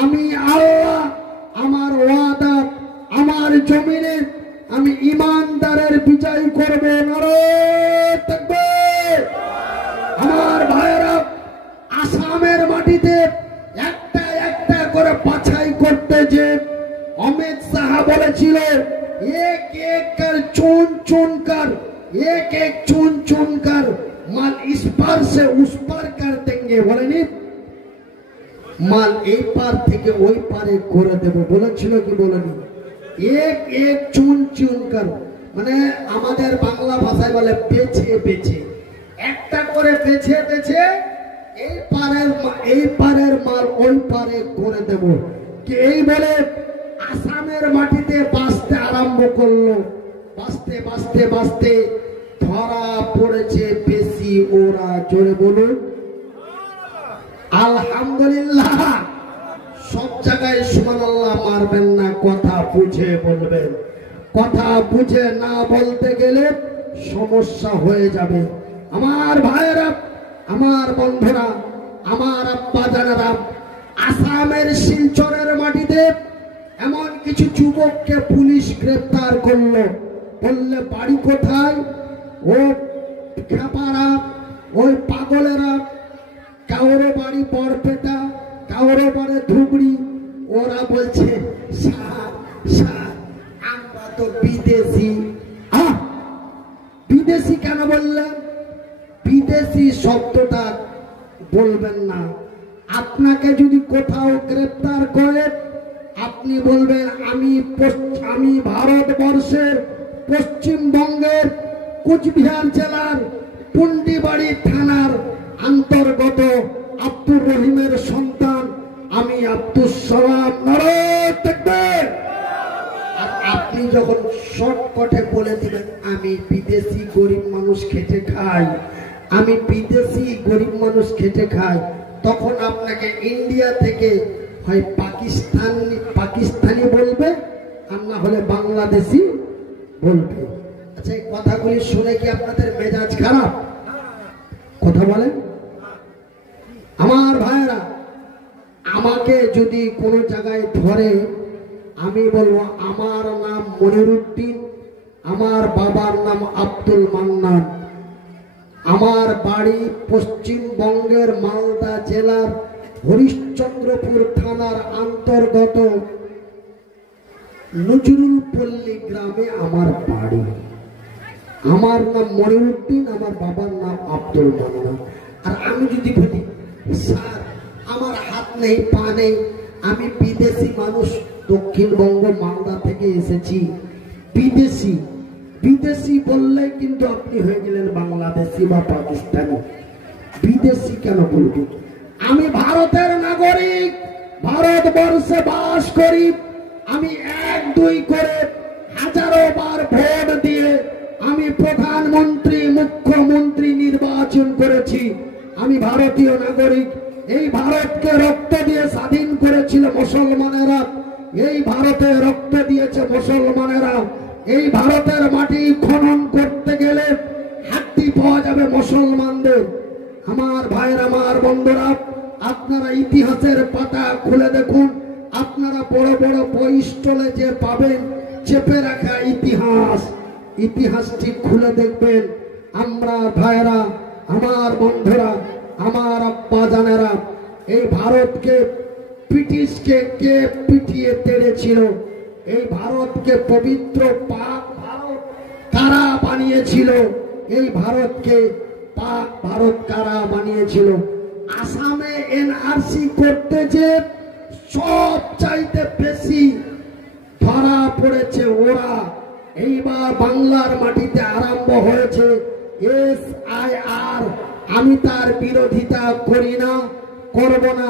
আমি আল্লাহ, আমার ওয়াদা, আমার জমিনে আমি ইমানদারের বিজয় করব। নারায়ে তাকবীর। আমার ভাইয়েরা, আসামের মাটিতে একটা একটা করে বাছাই করতে যে অমিত শাহ বলেছিল, এক এক কর চুন চুন কর, এক এক চুন চুন কর মাল ইস পার সে উস পার কর দেंगे, বলেনি? মাল এই পার থেকে ওই পারে করে দেব বলেছিল কি বলেনি? এক এক চুন চুন কর, মানে আমাদের বাংলা ভাষায় বলে বেছে বেছে, একটা করে বেছে বেছে এই পারের মাল ওই পারে করে দেব। কি এই বলে আসামের মাটিতে বাঁচতে আরম্ভ করলো। বাঁচতে বাঁচতে বাঁচতে ধরা পড়েছে বেশি ওরা। জোরে বলুন আলহামদুলিল্লাহ। সব জায়গায় সুবহানাল্লাহ মারবেন না, কথা বুঝে বলবেন। কথা বুঝে না বলতে গেলে সমস্যা হয়ে যাবে। আমার ভাইয়েরা, আমার বন্ধুরা, আমার আব্বা জানেরা, আসামের শিলচরের মাটিতে এমন কিছু যুবককে পুলিশ গ্রেফতার করলো। বললে বাড়ি কোথায়? ও খেপারা, ওই পাগলেরা, কাউরে বাড়ি বরপেটা, কাউরে বাড়ি ধুবড়ি। ওরা বলছে স্যার স্যার আমরা তো বিদেশি। বিদেশি কেন বললেন? বিদেশি শব্দটা বলবেন না। আপনাকে যদি কোথাও গ্রেফতার করে, আপনি বলবেন আমি ভারতবর্ষের পশ্চিমবঙ্গের কোচবিহার জেলার পুন্ডিবাড়ি থানার অন্তর্গত আব্দুর রহিমের সন্তান, আমি আব্দুল সালাম। নারায়ে তাকবীর। আর আপনি যখন শর্টকাটে বলে দিবেন আমি বিদেশি গরিব মানুষ খেটে খাই, আমি বিদেশি গরিব মানুষ খেটে খাই, তখন আপনাকে ইন্ডিয়া থেকে হয় পাকিস্তানি বলবে, আর না হলে বাংলাদেশি বলবে। আচ্ছা, এই কথাগুলি শুনে কি আপনাদের মেজাজ খারাপ? কথা বলেন আমার ভাইরা। আমাকে যদি কোনো জায়গায় ধরে, আমি বলবো আমার নাম মনিরুদ্দিন, আমার বাবার নাম আব্দুল মান্নান, আমার বাড়ি পশ্চিমবঙ্গের মালদা জেলার হরিশ্চন্দ্রপুর থানার অন্তর্গত নজরুল পল্লী গ্রামে আমার বাড়ি। আমার নাম মনিরুদ্দিন, আমার বাবার নাম আব্দুল মান্নান। আর আমি যদি বলি স্যার আমার হাত নেই পা নেই, আমি বিদেশি মানুষ, দক্ষিণবঙ্গ মালদা থেকে এসেছি, বিদেশি, বিদেশি বললে কিন্তু আপনি হয়ে গেলেন বাংলাদেশি বা পাকিস্তানি। বিদেশি কেন বলবেন? আমি ভারতের নাগরিক, ভারতবর্ষে বাস করি। আমি 1-2 করে হাজারো বার ভোট দিয়ে আমি প্রধানমন্ত্রী, মুখ্যমন্ত্রী নির্বাচন করেছি। আমি ভারতীয় নাগরিক। এই ভারতকে রক্ত দিয়ে স্বাধীন করেছিল মুসলমানেরা, এই ভারতে রক্ত দিয়েছে মুসলমানেরা। এই ভারতের মাটি খনন করতে গেলে হাড্ডি পাওয়া যাবে মুসলমানদের। আমার ভাইয়ের, আমার বন্ধুরা, আপনারা ইতিহাসের পাতা খুলে দেখুন, আপনারা বড় বড় বই স্টলে যে পাবেন চেপে রাখা ইতিহাস, ইতিহাসটি খুলে দেখবেন। আমরা ভাইয়েরা, আমার বন্ধুরা, আমার আব্বা জানেরা, এই ভারতকে ব্রিটিশকে কে পিটিয়ে তেড়েছিল? এই ভারতকে পবিত্র পাক ভারত কারা বানিয়েছিল? এই ভারতকে পাক ভারত কারা বানিয়েছিল? আসামে এনআরসি করতে যে সব চাইতে বেশি ধরা পড়েছে ওরা। এইবার বাংলার মাটিতে আরম্ভ হয়েছে SIR। আমি তার বিরোধিতা করি না, করব না।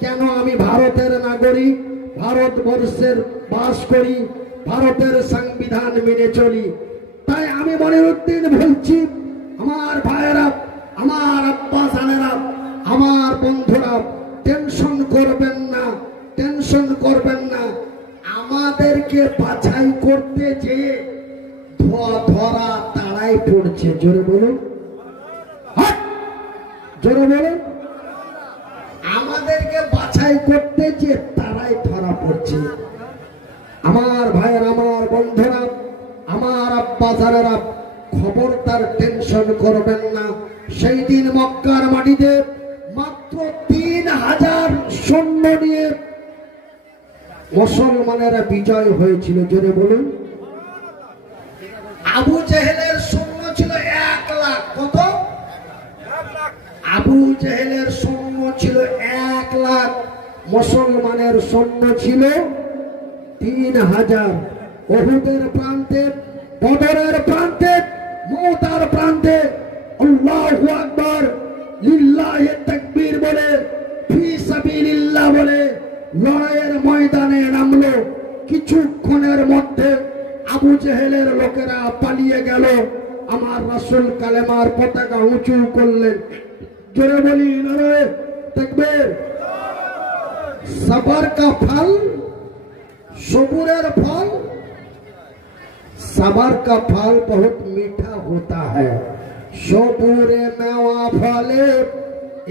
কেন? আমি ভারতের নাগরিক, ভারতবর্ষের বাস করি। ভারতের সংবিধান মেনে চলি। তাই আমি মনিরুদ্দিন বলছি, আমার ভাইয়েরা, আমার আব্বা জানেরা, আমার বন্ধুরা, টেনশন করবেন না, টেনশন করবেন না। আমাদেরকে বাছাই করতে যেয়ে ধরা তাড়াই পড়ছে। জোরে বলুন, জোরে বলুন। আমাদেরকে বাছাই করতে যে তারাই ধরা পড়ছে। আমার ভাইয়ের, আমার বন্ধুরা, আমার আব্বা জানেরা, খবরদার টেনশন করবেন না। সেই দিন মক্কার মাটিতে মাত্র 3000 সৈন্য নিয়ে মুসলমানেরা বিজয় হয়েছিল। জোরে বলুন। আবু জেহেলের সৈন্য ছিল 1 লাখ। কত? আবু জেহেলের সৈন্য ছিল 1 লাখ, মুসলমানের সৈন্য ছিল 3000। উহুদের প্রান্তে, বদরের প্রান্তে, মুতার প্রান্তে আল্লাহু আকবার, লিল্লাহি তাকবীর বলে, ফি সাবিলিল্লাহ বলে লড়াইয়ের ময়দানে নামলো। কিছুক্ষণের মধ্যে আবু জেহেলের লোকেরা পালিয়ে গেল। আমার রাসূল কালেমার পতাকা উঁচু করলেন। জোরে বলি নারে তাকবীর। সবর কা ফল, সবুরের ফল, सबर का फल बहुत मीठा होता है। সবুরে মেওয়া ফলে,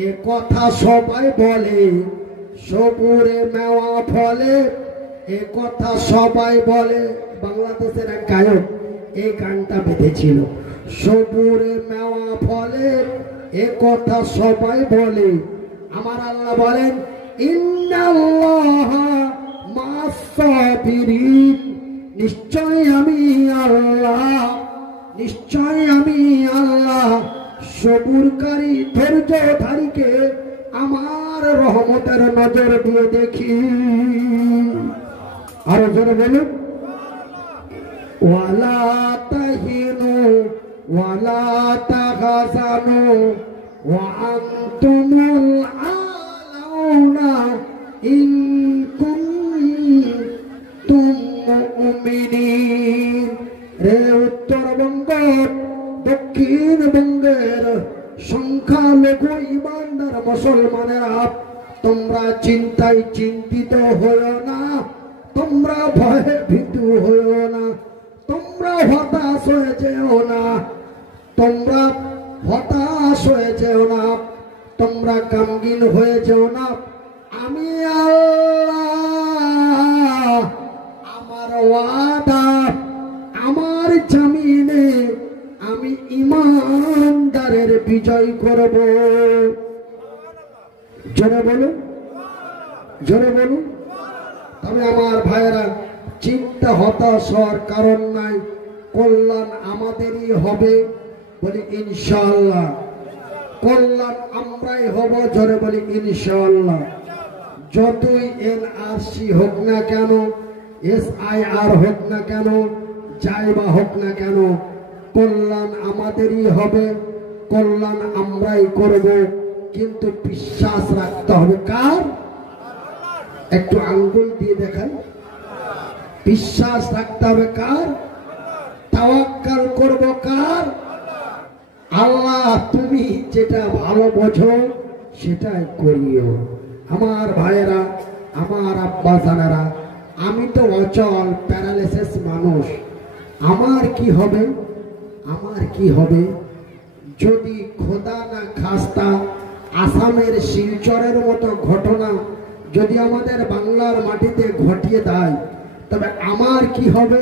এ কথা সবাই বলে। সবুরে মেওয়া ফলে, এ কথা সবাই বলে। বাংলাদেশের এক গায়ক এই গানটা বেঁধেছিল। সবুরে মেওয়া ফলে, এ কথা সবাই বলে। আমার আল্লাহ বলেন, ইন্নাল্লাহা মা'আস সাবিরিন, নিশ্চয় আমি আল্লাহ, নিশ্চয় আমি আল্লাহ সবুরকারী ধৈর্যধারীকে আমার রহমতের নজর দিয়ে দেখি। আরো জোরে বলুন, ওয়ালা তাহিনু ওয়ালা তাহজানু ওয়া আনতুমুল আলাউনা ইন কুনতুম মুমিনিন। রে উত্তরবঙ্গ, দক্ষিণবঙ্গের সংখ্যালঘু ইমানদার মুসলমানেরা, তোমরা চিন্তায় চিন্তিত হয়েও না, তোমরা ভয়ে ভীতু হয়েও না, তোমরা হতাশ হয়ে যেও না, তোমরা হতাশ হয়ে যেও না, তোমরা গমগীন হয়ে যেও না। আমি আল্লাহ, আমার ওয়াদা, আমার জমিনে আমি ইমানদারের বিজয় করব। জোরে বলুন, জোরে বলুন। তবে আমার ভাইয়েরা, চিন্তা হতাশ হওয়ার কারণ নাই, কল্যাণ আমাদেরই হবে। বলি ইনশাআল্লাহ, কল্যাণ আমরাই হব। জোরে বলি ইনশাআল্লাহ। যতই এনআরসি হোক না কেন, SIR হোক না কেন, যাই বা হোক না কেন, কল্যাণ আমাদেরই হবে, কল্যাণ আমরাই করব। কিন্তু বিশ্বাস রাখতে হবে কার? একটু আঙ্গুল দিয়ে দেখাই। বিশ্বাস রাখতে হবে কার? তাওয়াক্কাল করব কার? আল্লাহ, তুমি যেটা ভালো বোঝো সেটাই করিও। আমার ভাইয়েরা, আমার আব্বা জানারা, আমি তো অচল প্যারালাইসিস মানুষ। আমার কি হবে? আমার কি হবে যদি খোদা না খাস্তা আসামের শিলচরের মতো ঘটনা যদি আমাদের বাংলার মাটিতে ঘটিয়ে দেয়, তবে আমার কি হবে?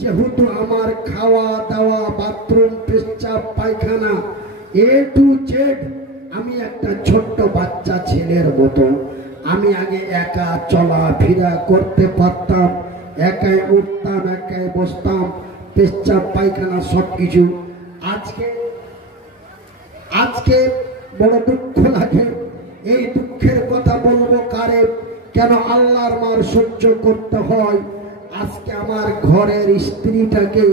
যেহেতু আমার খাওয়া দাওয়া, বাথরুম, পেশাব, পায়খানা A to Z, আমি একটা ছোট্ট বাচ্চা ছেলের মতো। আমি আগে একা চলাফেরা করতে পারতাম, একাই উঠতাম, একাই বসতাম, পেশাব পায়খানা সবকিছু। আজকে বড় দুঃখ লাগে। এই দুঃখের কথা বলবো কারে? কেন আল্লাহর মার সহ্য করতে হয়? আজকে আমার ঘরের স্ত্রীটাকে,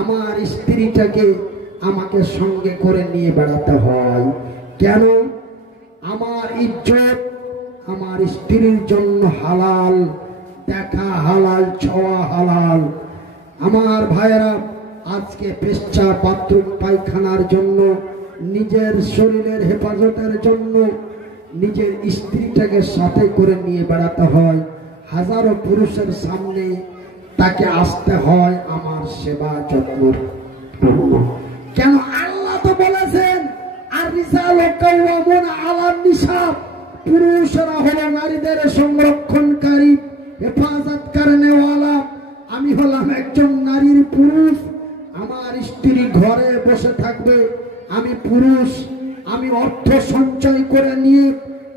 আমার স্ত্রীটাকে আমাকে সঙ্গে করে নিয়ে বেড়াতে হয়। কেন? আমার ইজ্জত আমার স্ত্রীর জন্য হালাল, দেখা হালাল, ছোঁয়া হালাল। আমার ভাইয়েরা, আজকে পেশাব, বাথরুম, পায়খানার জন্য, নিজের শরীরের হেফাজতের জন্য নিজের স্ত্রীটাকে সাথে করে নিয়ে বেড়াতে হয়, হাজারো পুরুষের সামনে তাকে আসতে হয় আমার সেবা যত্ন। কেন? আল্লাহ তো বলেছেন, আর রিজালু কাওয়ামুনা আলান নিসা, পুরুষরা হলো নারীদের সংরক্ষণকারী, হেফাজতকারীওয়ালা। আমি হলাম একজন নারীর পুরুষ। আমার স্ত্রী ঘরে বসে থাকবে, আমি পুরুষ, আমি অর্থ সঞ্চয় করে নিয়ে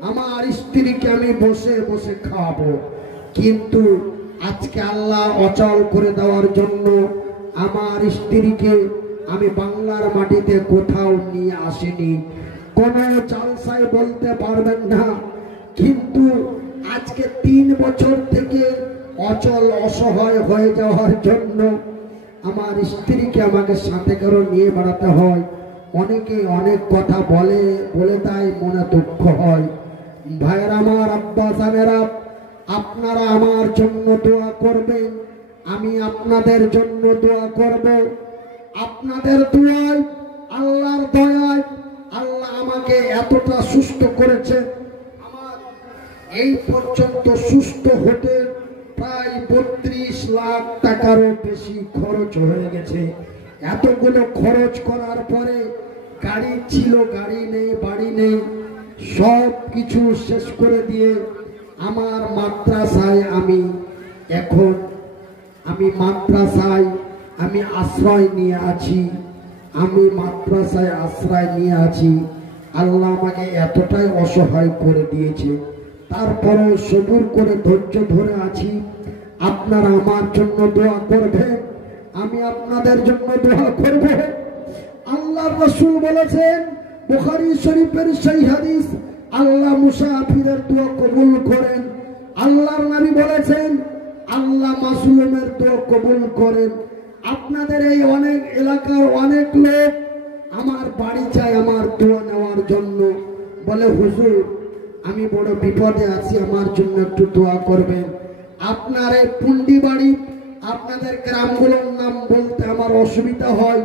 আমার স্ত্রীকে আমি বসে বসে খাওয়াবো। কিন্তু আজকে আল্লাহ অচল করে দেওয়ার জন্য আমার স্ত্রীকে আমি বাংলার মাটিতে কোথাও নিয়ে আসিনি। কোন জালসায় বলতে পারবেন না, কিন্তু আজকে 3 বছর থেকে অচল অসহায় হয়ে যাওয়ার জন্য আমার স্ত্রীকে আমাকে সাথে করে নিয়ে বেড়াতে হয়। অনেকে অনেক কথা বলে তাই মনে দুঃখ হয়। ভাইয়েরা আমার, আব্বা জানেরা, আপনারা আমার জন্য দোয়া করবেন, আমি আপনাদের জন্য দোয়া করব। আপনাদের দোয়ায়, আল্লাহর দয়ায় আল্লাহ আমাকে এতটা সুস্থ করেছে। আমার এই পর্যন্ত সুস্থ হতে প্রায় 32 লাখ টাকারও বেশি খরচ হয়ে গেছে। এতগুলো খরচ করার পরে গাড়ি ছিল, গাড়ি নেই, বাড়ি নেই, সব কিছু শেষ করে দিয়ে আমার মাদ্রাসায় আমি আশ্রয় নিয়ে আছি। আল্লাহ আমাকে এতটাই অসহায় করে দিয়েছে, তারপরেও সবুর করে ধৈর্য ধরে আছি। আপনারা আমার জন্য দোয়া করবেন, আমি আপনাদের জন্য দোয়া করব। আল্লাহর রাসূল বলেছেন, বুখারী শরীফের সেই হাদিস, আল্লাহ মুসাফিরের দোয়া কবুল করেন। আল্লাহর নবী বলেছেন, আল্লাহ মাসুমের দোয়া কবুল করেন। আপনাদের এই অনেক এলাকার অনেক লোক আমার বাড়ি চায় আমার দোয়া নেওয়ার জন্য, বলে হুজুর আমি বড় বিপদে আছি, আমার জন্য একটু দোয়া করবেন। আপনার এই পুন্ডি বাড়ি, আপনাদের গ্রামগুলোর নাম বলতে আমার অসুবিধা হয়।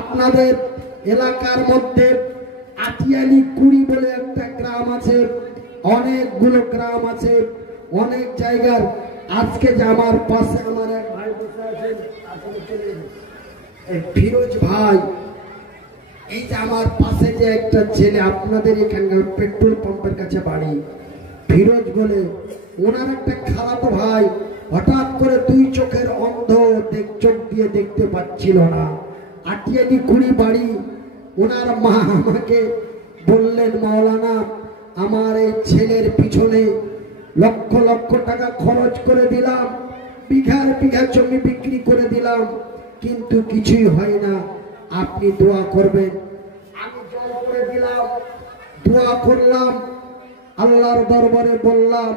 আপনাদের এলাকার মধ্যে আটিয়ালি কুড়ি বলে একটা গ্রাম আছে, অনেকগুলো গ্রাম আছে, অনেক জায়গার। আজকে যে আমার পাশে আমার এক ভাই বসে আছেন, ফিরোজ ভাই, এই যে আমার পাশে যে একটা ছেলে, আপনাদের এখানকার পেট্রোল পাম্পের কাছে বাড়ি, ফিরোজ বলে, ওনার একটা খালাতো ভাই হঠাৎ করে 2 চোখের অন্ধ, চোখ দিয়ে দেখতে পাচ্ছিল না। আটিয়ালি কুড়ি বাড়ি। ওনার মা আমাকে বললেন, মাওলানা আমার এই ছেলের পিছনে লক্ষ লক্ষ টাকা খরচ করে দিলাম, বিঘার বিঘা জমি বিক্রি করে দিলাম, কিন্তু কিছুই হয় না, আপনি দোয়া করবেন। আমি জল করে দিলাম, দোয়া করলাম, আল্লাহর দরবারে বললাম,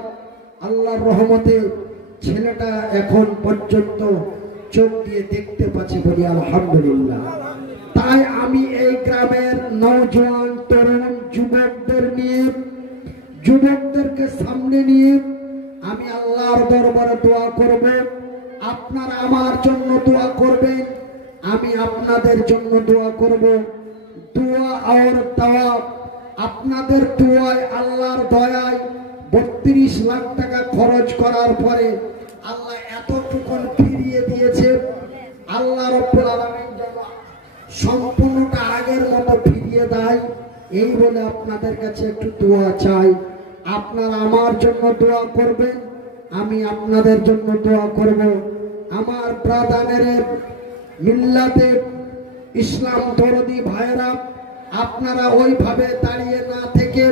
আল্লাহর রহমতে ছেলেটা এখন পর্যন্ত চোখ দিয়ে দেখতে পাচ্ছে, বলি আলহামদুলিল্লাহ। তাই আমি এই গ্রামের নওজোয়ান তরুণ যুবকদেরকে সামনে নিয়ে আমি আল্লাহর দরবারে দোয়া করব। আপনারা আমার জন্য দোয়া করবেন, আমি আপনাদের জন্য দোয়া করব। দোয়া আর দাওয়া, আপনাদের দোয়ায়, আল্লাহর দয়ায় 32 লাখ টাকা খরচ করার পরে আল্লাহ এতটুকু ফিরিয়ে দিয়েছে। আল্লাহ রাব্বুল আলামিন যেন সম্পূর্ণটা আগের মতো ফিরিয়ে দেয়, এই বলে আপনাদের কাছে একটু দোয়া চাই। আপনারা আমার জন্য দোয়া করবেন, আমি আপনাদের জন্য দোয়া করব। আমার ব্রাদারের মিল্লাতে ইসলাম দরদি ভাইরা, আপনারা ওইভাবে দাঁড়িয়ে না থেকে